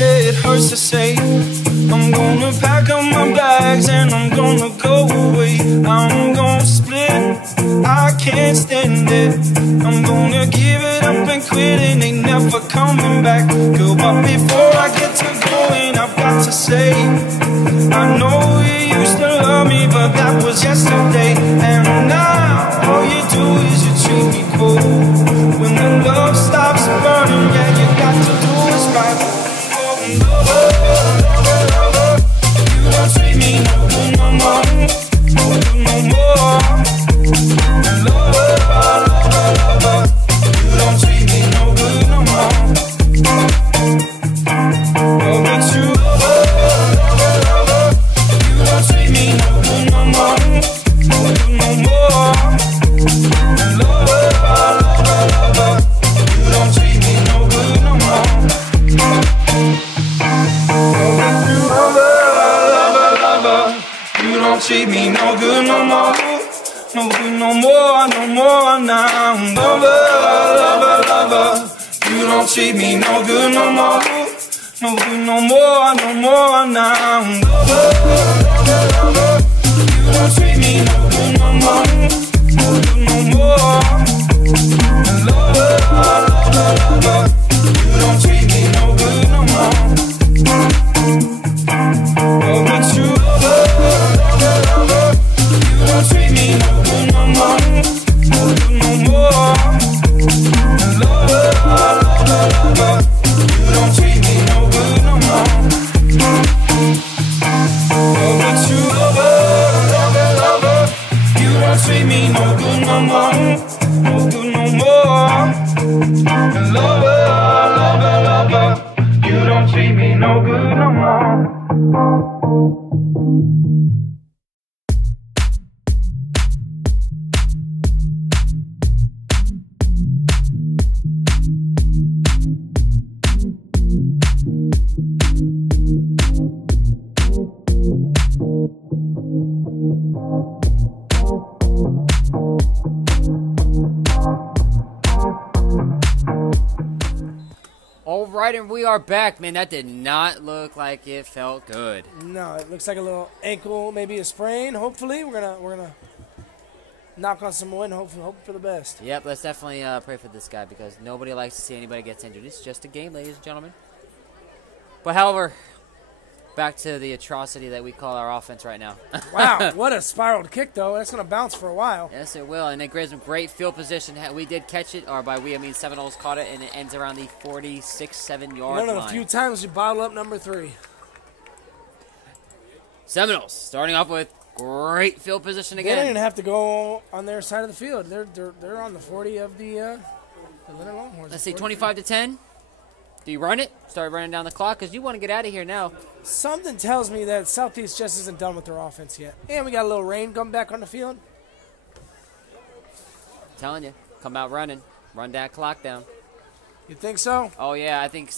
It hurts to say I'm gonna pack up my bags and I'm gonna go away. I'm gonna split, I can't stand it. I'm gonna give it up and quit and ain't never coming back. Girl, but before I get to going, I've got to say I know you used to love me, but that was yesterday. And now all you do is you treat me cold. When the love stops burning, yeah, you got to do what's right. You don't treat me no good no more, no good no more. Lover, you don't treat me no good no more. Oh, but you don't treat me no good no more, no good no more. Lover, you don't treat me no good no more. You don't treat me no good no more, no good no more, no more now. Lover, you don't treat me no good no more, no good no more, no more now. Lover, you don't treat me no good no more, no good no more. Lover, you don't treat me no good no more. Oh, but you don't treat me no good no more, no good no more. Lover, you don't treat me no good no more. Oh, but you you don't treat me no good no more, no good no more. Lover, you don't treat me no good no more. Alright, and we are back. Man, that did not look like it felt good. No, it looks like a little ankle, maybe a sprain. Hopefully, we're gonna knock on some wood and hope for the best. Yep, let's definitely pray for this guy because nobody likes to see anybody gets injured. It's just a game, ladies and gentlemen. But however, back to the atrocity that we call our offense right now. Wow, what a spiraled kick, though. That's going to bounce for a while. Yes, it will, and it gives them great field position. We did catch it, or by we, I mean Seminoles caught it, and it ends around the 46-7 yard line. One of the few times we bottle up number 3. Seminoles starting off with great field position again. They don't even have to go on their side of the field. They're on the 40 of the Lennard Longhorns. Let's see, 25-10. Do you run it? Start running down the clock because you want to get out of here now. Something tells me that Southeast just isn't done with their offense yet. And we got a little rain coming back on the field. I'm telling you, come out running. Run that clock down. You think so? Oh, yeah, I think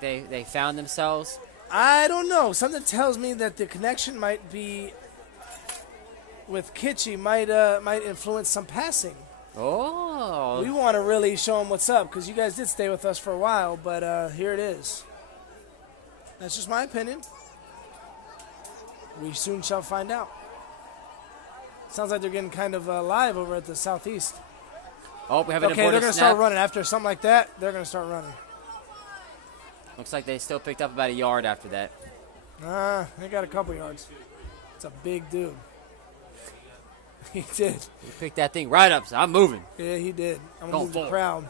they found themselves. I don't know. Something tells me that the connection might be with Kitchie might influence some passing. Oh. We want to really show them what's up because you guys did stay with us for a while, but here it is. That's just my opinion. We soon shall find out. Sounds like they're getting kind of live over at the Southeast. Oh, we have an okay, they're going to start running. After something like that, they're going to start running. Looks like they still picked up about a yard after that. They got a couple yards. It's a big dude. He did. He picked that thing right up, so I'm moving. Yeah, he did. I'm going to move the crowd.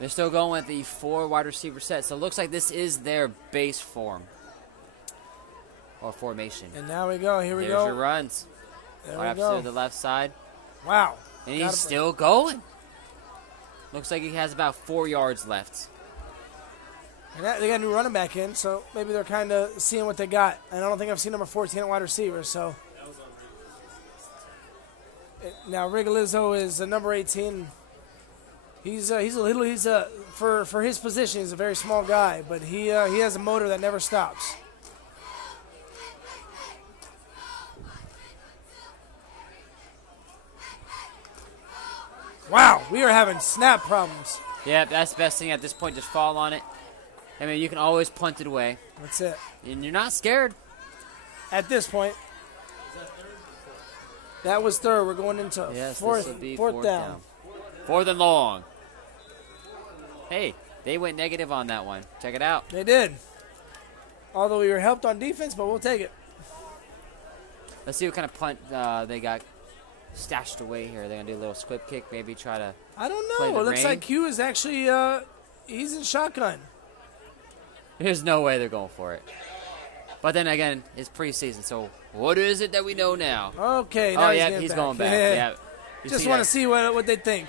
They're still going with the 4 wide receiver set, so it looks like this is their base form. Or formation. And now we go. Here we go. There's your runs. There right we up go. to the left side. Wow. And he's still going. Looks like he has about 4 yards left. And they got a new running back in, so maybe they're kind of seeing what they got. And I don't think I've seen number 14 at wide receiver, so. Now Rigolizzo is number 18. He's for his position, he's a very small guy, but he has a motor that never stops. Wow, we are having snap problems. Yeah, that's the best thing at this point. Just fall on it. I mean, you can always punt it away. That's it. And you're not scared. At this point. That was third. We're going into fourth down. 4th and long. Hey, they went negative on that one. Check it out. They did. Although we were helped on defense, but we'll take it. Let's see what kind of punt they got stashed away here. They're going to do a little squib kick, maybe try to I don't know. It looks like Q is actually he's in shotgun. There's no way they're going for it. But then again, it's preseason, so what is it that we know now? Okay, now he's going back. Yeah. Just want to see what they think.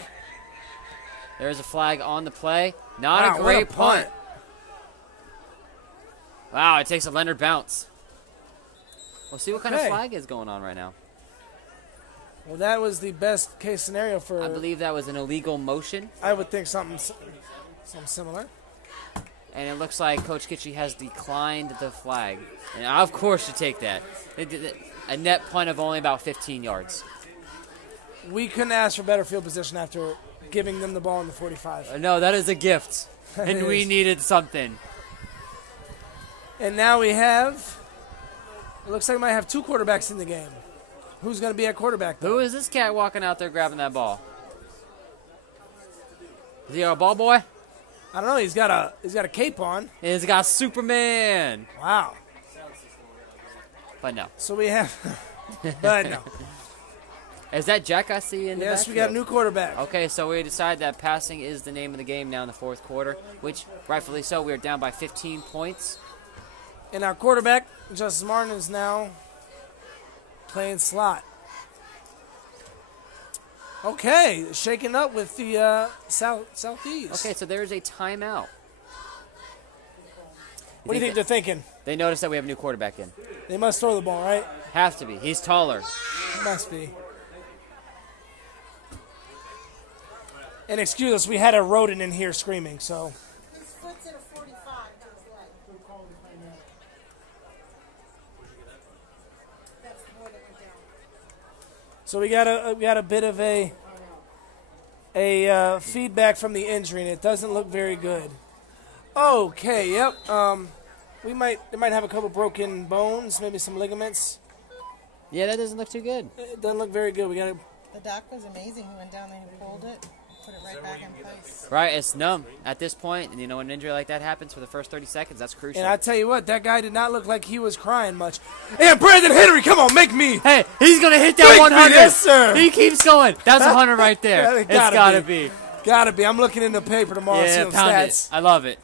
There's a flag on the play. Not a great punt. Wow, it takes a Lennard bounce. We'll see what kind of flag is going on right now. Well, that was the best case scenario for. I believe that was an illegal motion. I would think something similar. And it looks like Coach Kitchie has declined the flag. And of course you take that. They did a net punt of only about 15 yards. We couldn't ask for better field position after giving them the ball in the 45. No, that is a gift. And we needed something. And now we have, it looks like we might have 2 quarterbacks in the game. Who's going to be at quarterback, though? Who is this cat walking out there grabbing that ball? Is he a ball boy? I don't know. He's got a cape on. He's got Superman. Wow. But no. So we have, but no. Is that Jack I see in the Yes, we got a new quarterback. Okay, so we decided that passing is the name of the game now in the 4th quarter, which rightfully so. We are down by 15 points. And our quarterback, Justice Martin, is now playing slot. Okay, shaking up with the Southeast. Okay, so there's a timeout. What do you think they're thinking? They noticed that we have a new quarterback in. They must throw the ball, right? Have to be. He's taller. Must be. And excuse us, we had a rodent in here screaming, so. His foot's at a 45. That's the boy that went down. So we got a bit of a feedback from the injury, and it doesn't look very good. Okay, yep. They might have a couple broken bones, maybe some ligaments. Yeah, that doesn't look too good. It doesn't look very good. The doc was amazing. He went down there and pulled it, put it right back in place. Right, it's numb at this point, and you know when an injury like that happens for the first 30 seconds, that's crucial. And I tell you what, that guy did not look like he was crying much. And Brandon Henry, come on, make me. Hey, he's gonna hit that 100. Yes, sir. He keeps going. That's 100 right there. It's gotta be. Gotta be. I'm looking in the paper tomorrow. Yeah, see pound stats. it. I love it.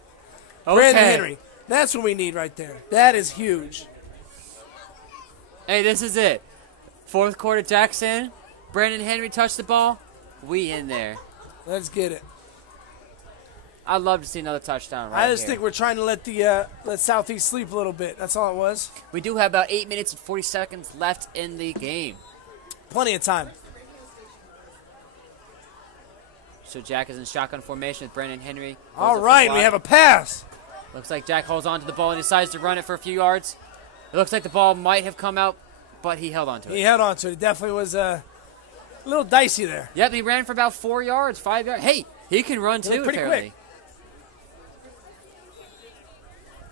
Okay. Brandon Henry. That's what we need right there. That is huge. Hey, this is it. 4th quarter, Jackson. Brandon Henry touch the ball, we in there. Let's get it. I'd love to see another touchdown right I just here. think we're trying to let Southeast sleep a little bit. That's all it was. We do have about 8 minutes and 40 seconds left in the game. Plenty of time. So Jack is in shotgun formation with Brandon Henry. All right, we have a pass. Looks like Jack holds on to the ball and decides to run it for a few yards. It looks like the ball might have come out, but he held on to it. He held on to it. It definitely was a little dicey there. Yep, he ran for about 4 yards, 5 yards. Hey, he can run too, pretty apparently. quick.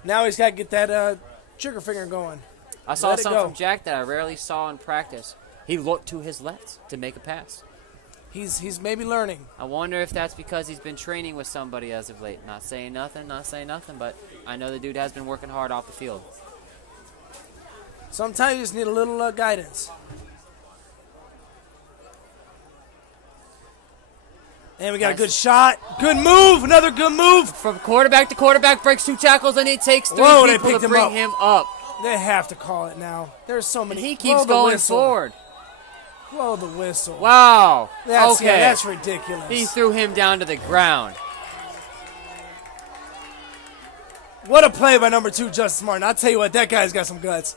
Now he's got to get that trigger finger going. I saw something from Jack that I rarely saw in practice. He looked to his left to make a pass. He's maybe learning. I wonder if that's because he's been training with somebody as of late. Not saying nothing, but I know the dude has been working hard off the field. Sometimes you just need a little guidance. And we got a good shot. Good move. Another good move. From quarterback to quarterback, breaks 2 tackles, and it takes 3 people to bring him up. They have to call it now. There's so many. And he keeps going forward. Blow the whistle. Wow. Yeah, that's ridiculous. He threw him down to the ground. What a play by number 2, Justice Martin. I'll tell you what, that guy's got some guts.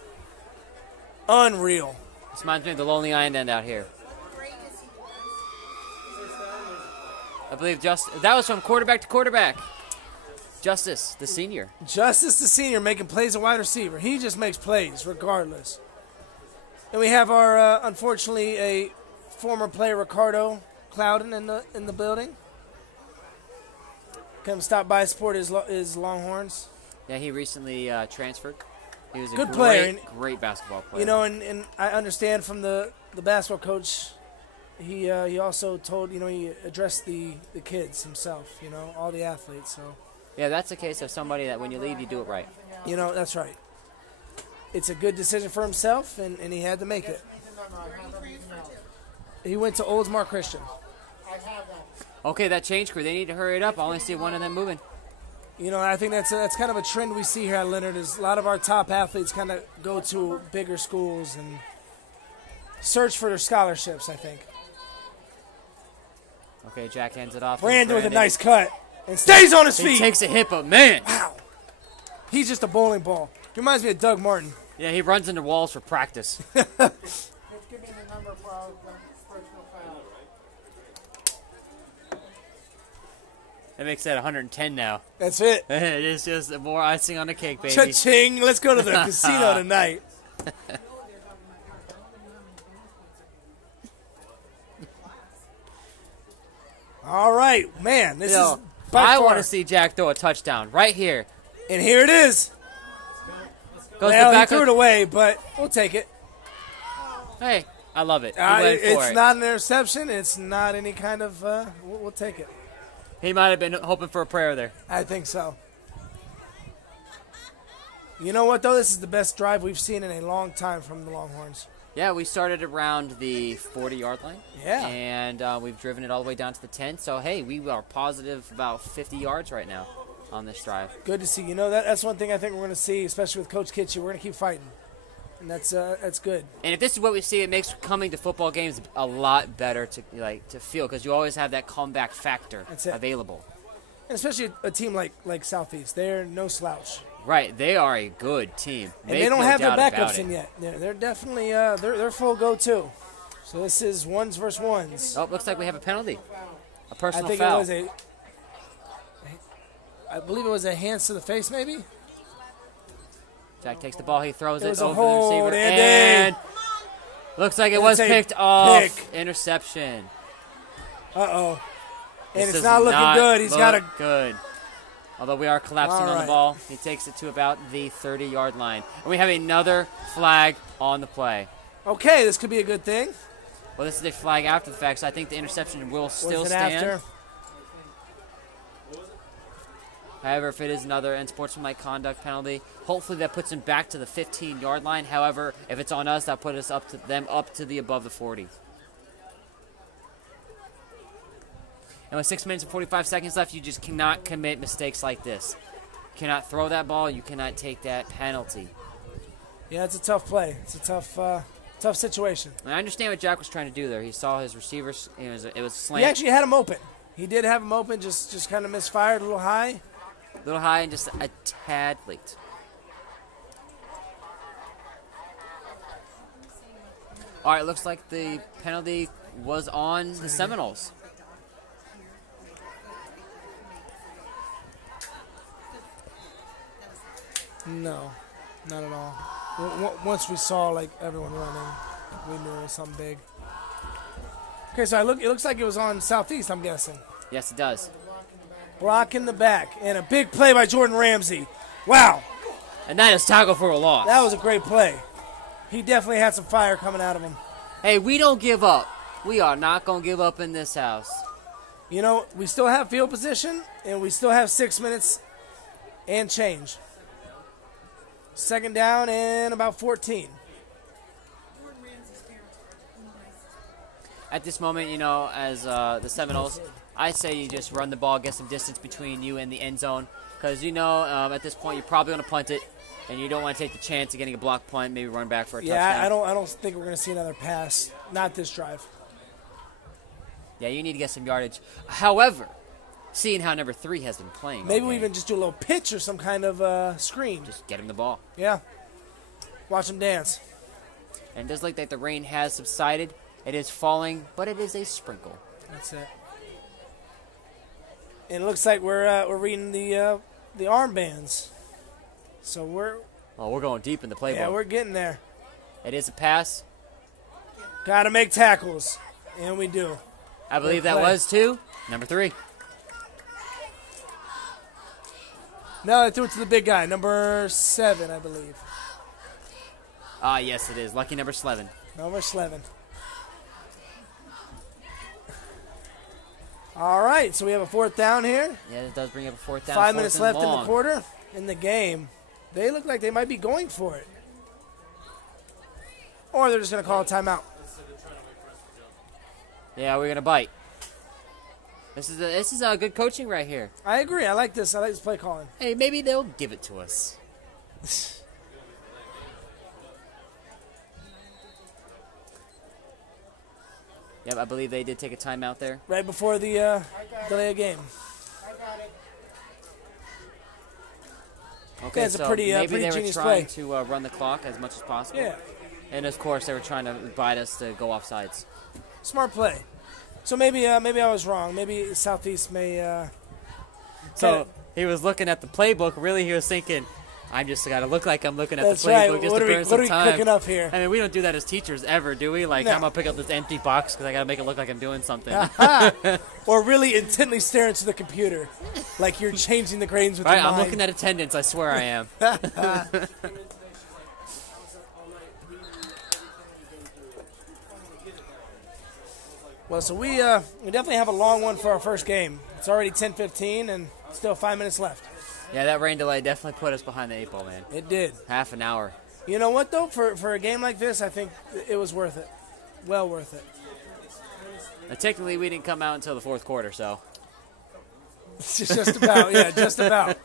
Unreal. This reminds me of the lonely iron end out here. I believe that was from quarterback to quarterback. Justice, the senior. Justice, the senior, making plays at wide receiver. He just makes plays regardless. And we have our, unfortunately, a former player, Ricardo Clouden, in the building. Come stop by, support his Longhorns. Yeah, he recently transferred. He was a good player, great basketball player. You know, and I understand from the basketball coach, he also told, he addressed the kids himself, all the athletes. So yeah, that's a case of somebody that when you leave, you do it right. That's right. It's a good decision for himself, and he had to make it. He went to Oldsmar Christian. Okay, that change crew, they need to hurry it up. I only see one of them moving. I think that's kind of a trend we see here at Lennard, is a lot of our top athletes kind of go to bigger schools and search for their scholarships, I think. Okay, Jack hands it off. Brandon with a nice cut and stays on his feet. He takes a hit, but man. Wow. He's just a bowling ball. He reminds me of Doug Martin. Yeah, he runs into walls for practice. Give me the number for our personal foul. That makes that 110 now. That's it. It is just more icing on the cake, baby. Cha-ching. Let's go to the casino tonight. All right, man. This is by I far. want to see Jack throw a touchdown right here. And here it is. Goes well, back he threw it away, but we'll take it. Hey, I love it. It's not an interception. It's not any kind of we'll take it. He might have been hoping for a prayer there. I think so. You know what, though? This is the best drive we've seen in a long time from the Longhorns. Yeah, we started around the 40-yard line. Yeah. And we've driven it all the way down to the 10. So, hey, we are positive about 50 yards right now on this drive. Good to see. That's one thing I think we're going to see, especially with Coach Kitchie. We're going to keep fighting. And that's good. And if this is what we see, it makes coming to football games a lot better to feel, because you always have that comeback factor available. And especially a team like Southeast, they're no slouch. Right, they are a good team. And they don't have their backups in yet. They're definitely they're full go too. So this is ones versus ones. Oh, looks like we have a penalty, a personal foul. I believe it was a hands to the face, maybe. Jack takes the ball, he throws it over the receiver, and looks like it was picked off. Interception. Uh-oh. And it's not looking good. He's got a good. Although we are collapsing on the ball, he takes it to about the 30-yard line. And we have another flag on the play. Okay, this could be a good thing. Well, this is a flag after the fact, so I think the interception will still stand. After? However, if it is another unsportsmanlike conduct penalty, hopefully that puts him back to the 15-yard line. However, if it's on us, that puts us up to the above the 40. And with 6 minutes and 45 seconds left, you just cannot commit mistakes like this. You cannot throw that ball. You cannot take that penalty. Yeah, it's a tough play. It's a tough Tough situation. And I understand what Jack was trying to do there. He saw his receivers. It was a slant. He actually had him open. He did have him open, just kind of misfired a little high. A little high and just a tad late. All right, looks like the penalty was on the Seminoles. No, not at all. Once we saw like everyone running, we knew it was something big. Okay, so it looks like it was on Southeast, I'm guessing. Yes, it does. Block in the back, and a big play by Jordan Ramsey. Wow. And that is tackle for a loss. That was a great play. He definitely had some fire coming out of him. Hey, we don't give up. We are not going to give up in this house. You know, we still have field position, and we still have 6 minutes and change. Second down and about 14. At this moment, you know, as the Seminoles, I say you just run the ball, get some distance between you and the end zone. Because, you know, at this point, you're probably going to punt it, and you don't want to take the chance of getting a block punt, maybe run back for a touchdown. Yeah, I don't think we're going to see another pass. Not this drive. Yeah, you need to get some yardage. However, seeing how number 3 has been playing. Maybe we even just do a little pitch or some kind of screen. Just get him the ball. Yeah. Watch him dance. And just like that, the rain has subsided. It is falling, but it is a sprinkle. That's it. And it looks like we're reading the armbands. So we're going deep in the playbook. Yeah, we're getting there. It is a pass. Got to make tackles, and we do. I believe that was to number 3. No, they threw it to the big guy, number 7, I believe. Ah, yes, it is. Lucky number 11. Number 11. All right, so we have a 4th down here. Yeah, it does bring up a 4th down. 5 minutes left long. in the quarter. In the game, they look like they might be going for it. Or they're just going to call a timeout. Yeah, we're going to bite. This is a good coaching right here. I agree. I like this. I like this play calling. Hey, maybe they'll give it to us. Yep, I believe they did take a timeout there. Right before the delay of game. Okay, yeah, it's so a pretty maybe they were genius trying play. to run the clock as much as possible. Yeah. And, of course, they were trying to bite us to go off sides. Smart play. So maybe I was wrong. Maybe Southeast may. So he was looking at the playbook. Really, he was thinking, I just got to look like I'm looking at That's the playbook right. just What to are we, burn what some are we time. cooking up here? I mean, we don't do that as teachers ever, do we? Like, No. I'm going to pick up this empty box because I got to make it look like I'm doing something. Or really intently stare into the computer, like you're changing the grades with Right, your mind. I'm looking at attendance. I swear I am. Well, so we definitely have a long one for our first game. It's already 10:15 and still 5 minutes left. Yeah, that rain delay definitely put us behind the 8 ball, man. It did. Half an hour. You know what, though? For a game like this, I think it was worth it. Well worth it. Now, technically, we didn't come out until the 4th quarter, so. Just about, yeah, just about.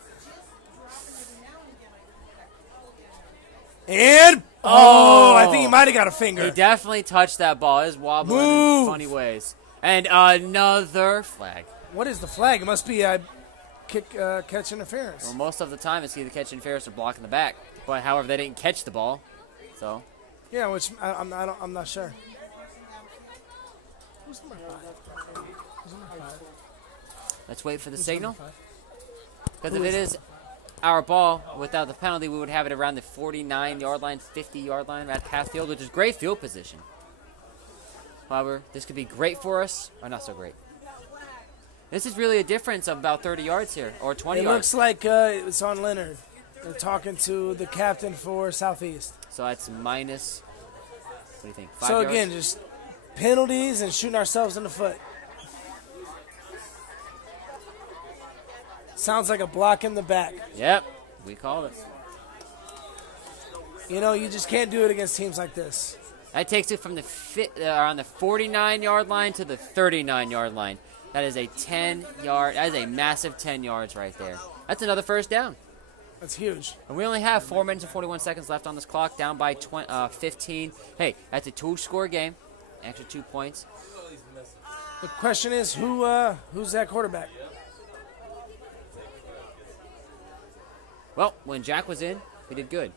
And, I think he might have got a finger. He definitely touched that ball. It was wobbling in funny ways. And another flag. What is the flag? It must be a catch interference. Well, most of the time, it's either catch interference or blocking the back. But, however, they didn't catch the ball, so. Yeah, which I'm not sure. Who's number 5? Let's wait for the signal. Because if it is our ball, without the penalty, we would have it around the 49-yard line, 50-yard line at half field, which is great field position. However, this could be great for us, or not so great. This is really a difference of about 30 yards here, or 20 It yards. looks like it's on Lennard. They're talking to the captain for Southeast. So that's minus, what do you think, 5 So yards? again, just penalties and shooting ourselves in the foot. Sounds like a block in the back. Yep, we called it. You know, you just can't do it against teams like this. That takes it from the on the 49-yard line to the 39-yard line. That is a 10-yard. That is a massive 10 yards right there. That's another first down. That's huge. And we only have 4 minutes and 41 seconds left on this clock, down by 15. Hey, that's a 2-score game, extra 2 points. The question is, who's that quarterback? Well, when Jack was in, we did good.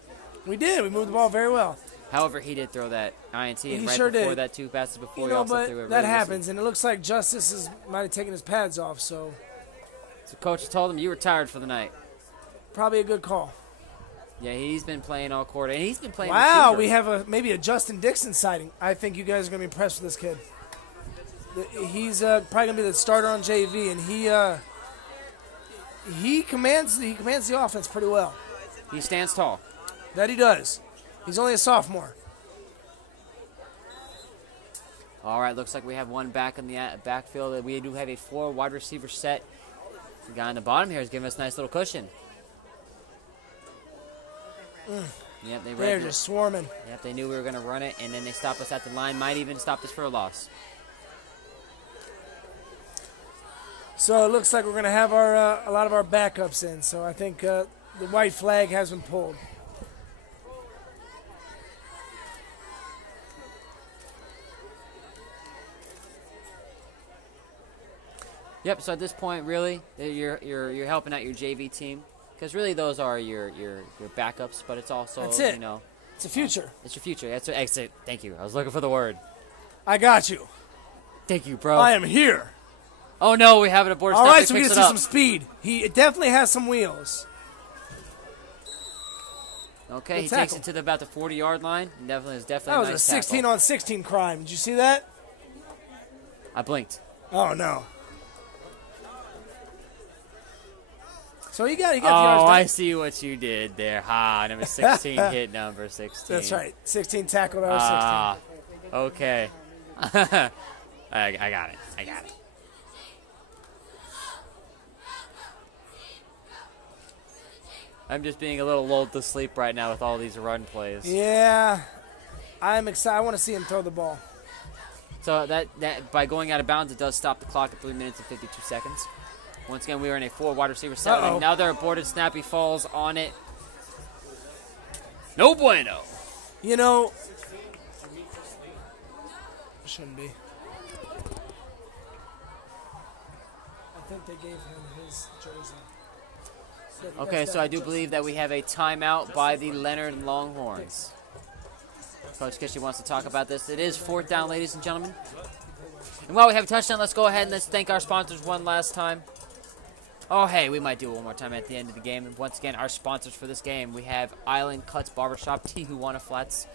We did. We moved the ball very well. However, he did throw that INT, and He right sure before did. that 2 passes before, You he know, also but threw it. that really happens, and it looks like Justice might have taken his pads off, so So coach told him you were tired for the night. probably a good call. Yeah, he's been playing all quarter, and he's been playing. Wow, receiver. we have maybe a Justin Dixon sighting. I think you guys are going to be impressed with this kid. He's probably going to be the starter on JV, and he commands the offense pretty well. He stands tall. That he does. He's only a sophomore. All right, looks like we have one back in the backfield. We do have a 4 wide receiver set. The guy on the bottom here is giving us a nice little cushion. Yep, They're just swarming. Yep, they knew we were going to run it, and then they stopped us at the line. Might even stopped us for a loss. So it looks like we're going to have a lot of our backups in. So I think the white flag has been pulled. Yep. So at this point, really, you're helping out your JV team, because really those are your backups, but it's also That's it. you know, It's the future. it's your future. That's what exit. Thank you. I was looking for the word. I got you. Thank you, bro. I am here. Oh no, we have an aborted. All snap. right, They so we fixed get to it see up. some speed. It definitely has some wheels. Okay, Good he tackle. takes it to about the 40-yard line. Definitely That a was nice a 16 tackle. on 16 crime. Did you see that? I blinked. Oh no. So he got the yards. Oh, done. I see what you did there. Ha, number 16 hit number 16. That's right. 16 tackled over Ah, okay. I got it. I got it. I'm just being a little lulled to sleep right now with all these run plays. 16. Yeah. I'm excited. I want to see him throw the ball. So that by going out of bounds, it does stop the clock at 3 minutes and 52 seconds. Once again, we are in a 4 wide receiver set. Uh-oh. Another aborted snap. He falls on it. No bueno. You know. Shouldn't be. I think they gave him his jersey. Okay, so I do believe that we have a timeout by the Lennard Longhorns. Coach Kishy wants to talk about this. It is 4th down, ladies and gentlemen. And while we have a touchdown, let's go ahead and let's thank our sponsors one last time. Oh, hey, we might do it one more time at the end of the game. And once again, our sponsors for this game, we have Island Cuts Barbershop, Tijuana Flats,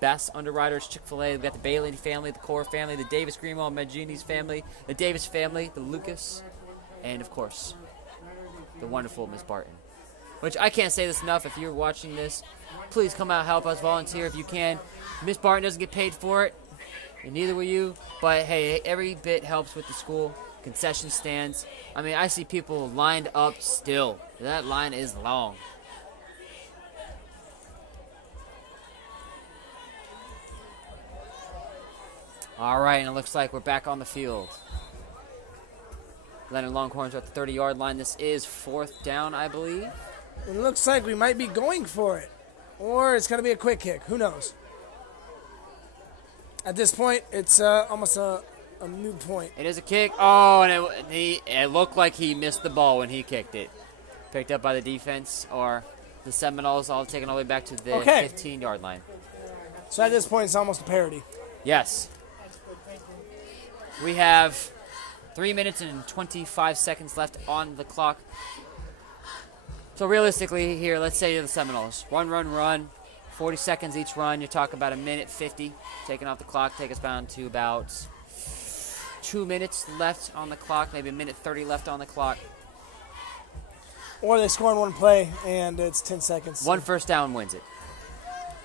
Best Underwriters, Chick-fil-A. We've got the Bailey family, the Core family, the Davis Greenwald Magini's family, the Davis family, the Lucas, and, of course, the wonderful Miss Barton. Which I can't say this enough. If you're watching this, please come out, help us, volunteer if you can. Miss Barton doesn't get paid for it, and neither will you. But, hey, every bit helps with the school. Concession stands. I mean, I see people lined up still. That line is long. All right, and it looks like we're back on the field. Lennard Longhorns are at the 30-yard line. This is 4th down, I believe. It looks like we might be going for it. Or it's going to be a quick kick. Who knows? At this point, it's almost a moot point. It is a kick. Oh, and it looked like he missed the ball when he kicked it. Picked up by the defense, or the Seminoles, all taken all the way back to the 15-yard line. So at this point, it's almost a parody. Yes. We have 3 minutes and 25 seconds left on the clock. So realistically here, let's say to the Seminoles, run, 40 seconds each run. You're talking about a minute 50 taking off the clock. Take us down to about 2 minutes left on the clock, maybe a minute 30 left on the clock. Or they score in one play, and it's 10 seconds. One first down wins it.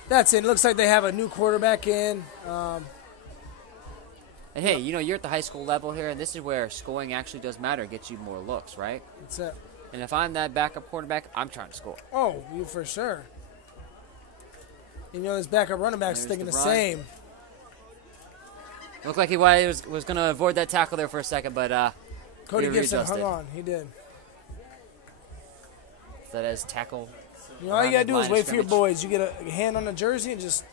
That's it. It looks like they have a new quarterback in. And hey, you know, you're at the high school level here, and this is where scoring actually does matter, gets you more looks, right? That's it. And if I'm that backup quarterback, I'm trying to score. Oh, you for sure. You know, this backup running back's There's thinking the the run. same. Looked like he was going to avoid that tackle there for a second, but Cody he Gibson readjusted. hung on. He did. So that is tackle You know, all you got to do is wait for your boys. You get a hand on the jersey and just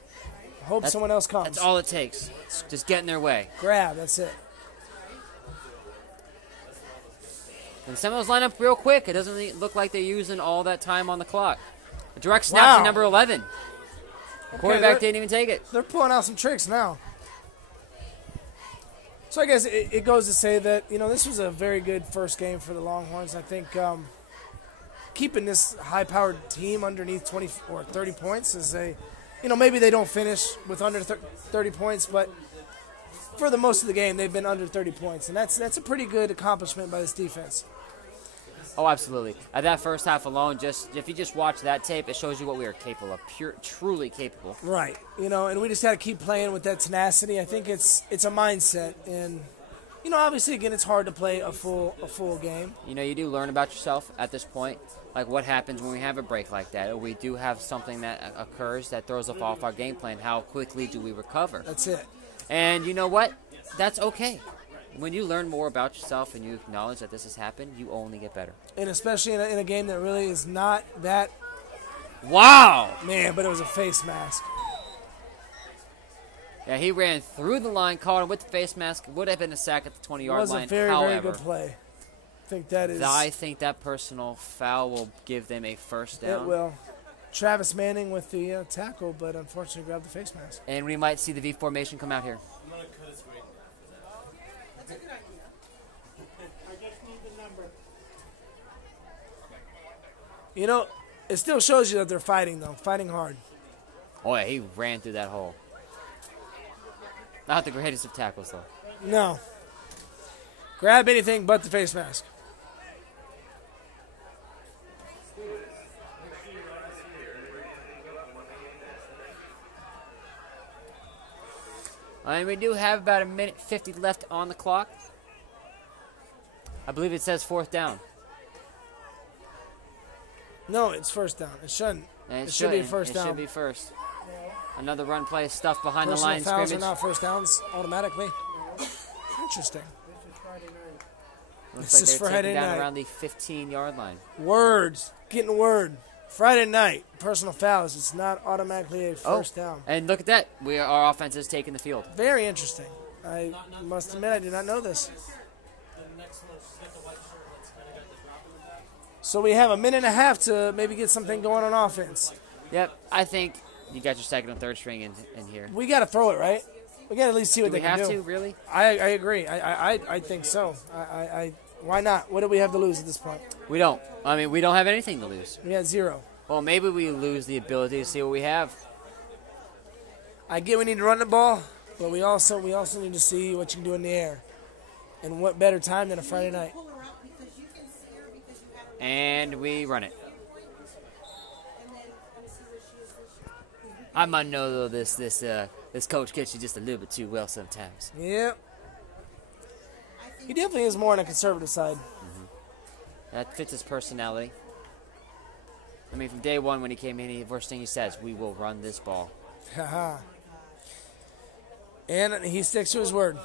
hope someone else comes. That's all it takes. Just get in their way. Grab, that's it. And the Seminoles line up real quick. It doesn't look like they're using all that time on the clock. A direct snap to number 11. The quarterback didn't even take it. They're pulling out some tricks now. So I guess it goes to say that, you know, this was a very good first game for the Longhorns. I think keeping this high-powered team underneath 20 or 30 points is you know, maybe they don't finish with under 30 points, but for the most of the game, they've been under 30 points. And that's a pretty good accomplishment by this defense. Oh, absolutely. At that first half alone, if you just watch that tape, it shows you what we are capable of, truly capable. Right. You know, and we just got to keep playing with that tenacity. I think it's a mindset. And, you know, obviously, again, it's hard to play a full game. You know, you do learn about yourself at this point, like what happens when we have a break like that, or we do have something that occurs that throws us off our game plan. How quickly do we recover? That's it. And you know what? That's okay. When you learn more about yourself and you acknowledge that this has happened, you only get better. And especially in a game that really is not that... Wow! Man, but it was a face mask. Yeah, he ran through the line, caught him with the face mask. Would have been a sack at the 20-yard line. It was a very, very good play. I think that personal foul will give them a first down. It will. Travis Manning with the tackle, but unfortunately grabbed the face mask. And we might see the V formation come out here. You know, it still shows you that they're fighting, though. Fighting hard. Oh, yeah, he ran through that hole. Not the greatest of tackles, though. No. Grab anything but the face mask. And we do have about 1:50 left on the clock. I believe it says fourth down. No, it's first down. It shouldn't. It should be first down. It should be first. Another run play stuffed behind the line of scrimmage. Fouls are not first downs automatically. Interesting. Looks like they're taking down around the 15-yard line. Words. Getting word. Friday night, personal fouls. It's not automatically a first down. And look at that. Our offense is taking the field. Very interesting. I must admit I did not know this. So we have 1.5 minutes to maybe get something going on offense. Yep. I think you got your second and third string in here. We got to throw it, right? We got to at least see what they can do. Do we have to, really? I agree. I think so. Why not? What do we have to lose at this point? We don't. I mean, we don't have anything to lose. We had 0. Well, maybe we lose the ability to see what we have. I get we need to run the ball, but we also need to see what you can do in the air. And what better time than a Friday night? And we run it. I might know, though, this coach gets you just a little bit too well sometimes. Yep. He definitely is more on the conservative side. Mm-hmm. That fits his personality. I mean, from day one when he came in, the first thing he says, we will run this ball. Haha. And he sticks to his word.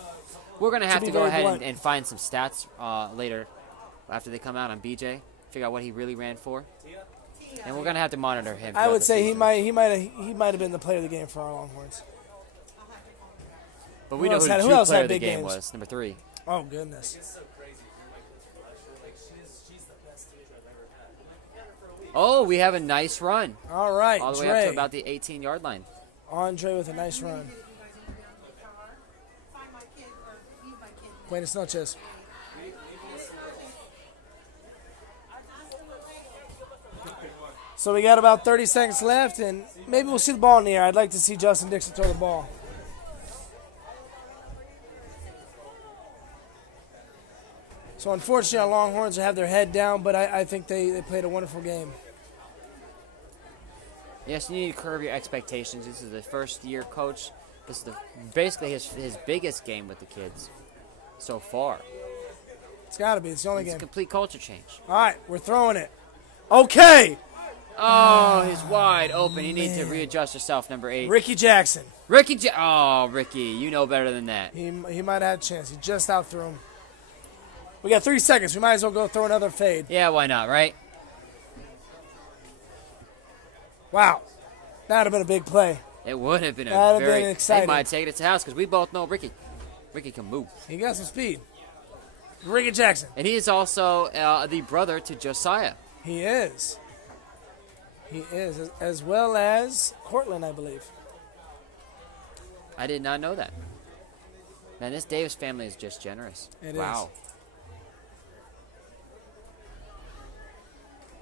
We're going to have to go ahead and find some stats later after they come out on BJ. Figure out what he really ran for. And we're going to have to monitor him. I would say he might have been the player of the game for our Longhorns. But we know who the true player of the game was, number 3. Oh, goodness. Oh, we have a nice run. All right, all the way up to about the 18-yard line. Andre with a nice run. Buenas noches. So we got about 30 seconds left, and maybe we'll see the ball in the air. I'd like to see Justin Dixon throw the ball. So unfortunately, our Longhorns have their head down, but I think they played a wonderful game. Yes, you need to curb your expectations. This is the first-year coach. This is basically his biggest game with the kids so far. It's got to be. It's the only game. It's a complete culture change. All right, we're throwing it. Okay. Oh, he's wide open. You need to readjust yourself, number 8. Ricky Jackson. Ricky, you know better than that. He might have had a chance. He just outthrew him. We got 3 seconds. We might as well go throw another fade. Yeah, why not, right? Wow. That would have been a big play. It would have been That'd a very been exciting. They might have taken it to the house because we both know Ricky. Ricky can move. He got some speed. Ricky Jackson. And he is also the brother to Josiah. He is. He is, as well as Cortland, I believe. I did not know that. Man, this Davis family is just generous. It wow. is.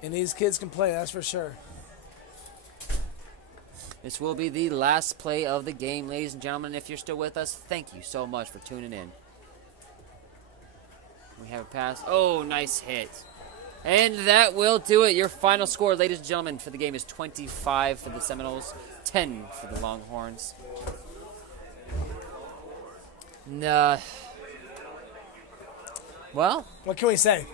And these kids can play, that's for sure. This will be the last play of the game, ladies and gentlemen. If you're still with us, thank you so much for tuning in. We have a pass. Oh, nice hit. And that will do it. Your final score, ladies and gentlemen, for the game is 25 for the Seminoles, 10 for the Longhorns. Well, what can we say?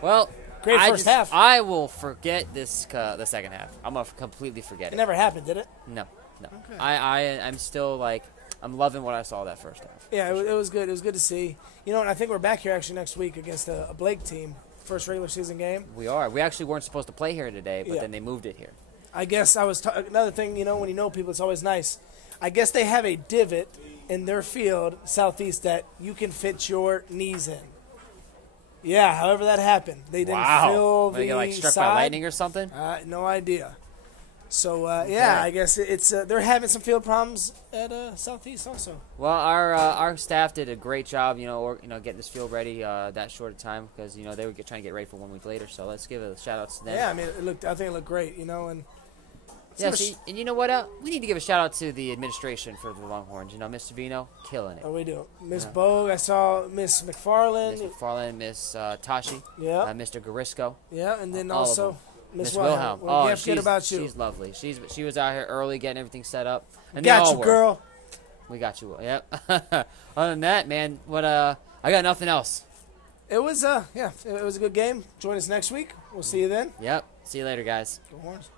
Well, great first half. I will forget this the second half. I'm gonna completely forget it. It never happened, did it? No. Okay. I'm still like I'm loving what I saw that first half. Yeah, it was good. It was good to see. You know, and I think we're back here actually next week against a Blake team, first regular season game. We are. We actually weren't supposed to play here today, but then they moved it here. I guess another thing. You know, when you know people, it's always nice. I guess they have a divot in their field, Southeast, that you can fit your knees in. Yeah, however that happened. They didn't fill the get like struck side. by lightning or something? No idea. So, okay. yeah, I guess it's they're having some field problems at Southeast also. Well, our staff did a great job, getting this field ready that short a time because, they were trying to get ready for 1 week later. So let's give a shout-out to them. Yeah, I mean, I think it looked great, and... Yeah, and you know what? We need to give a shout-out to the administration for the Longhorns. Miss Savino, killing it. Oh, we do. Miss Bogue, I saw Miss McFarland. Miss Tashi. Yeah. Mr. Garisco. Yeah, and then also Miss Wilhelm. We can't forget about you. She's lovely. She was out here early getting everything set up. And got you, girl. We got you. Yep. Other than that, man, I got nothing else. It was it was a good game. Join us next week. We'll see you then. Yep. See you later, guys. Go Horns.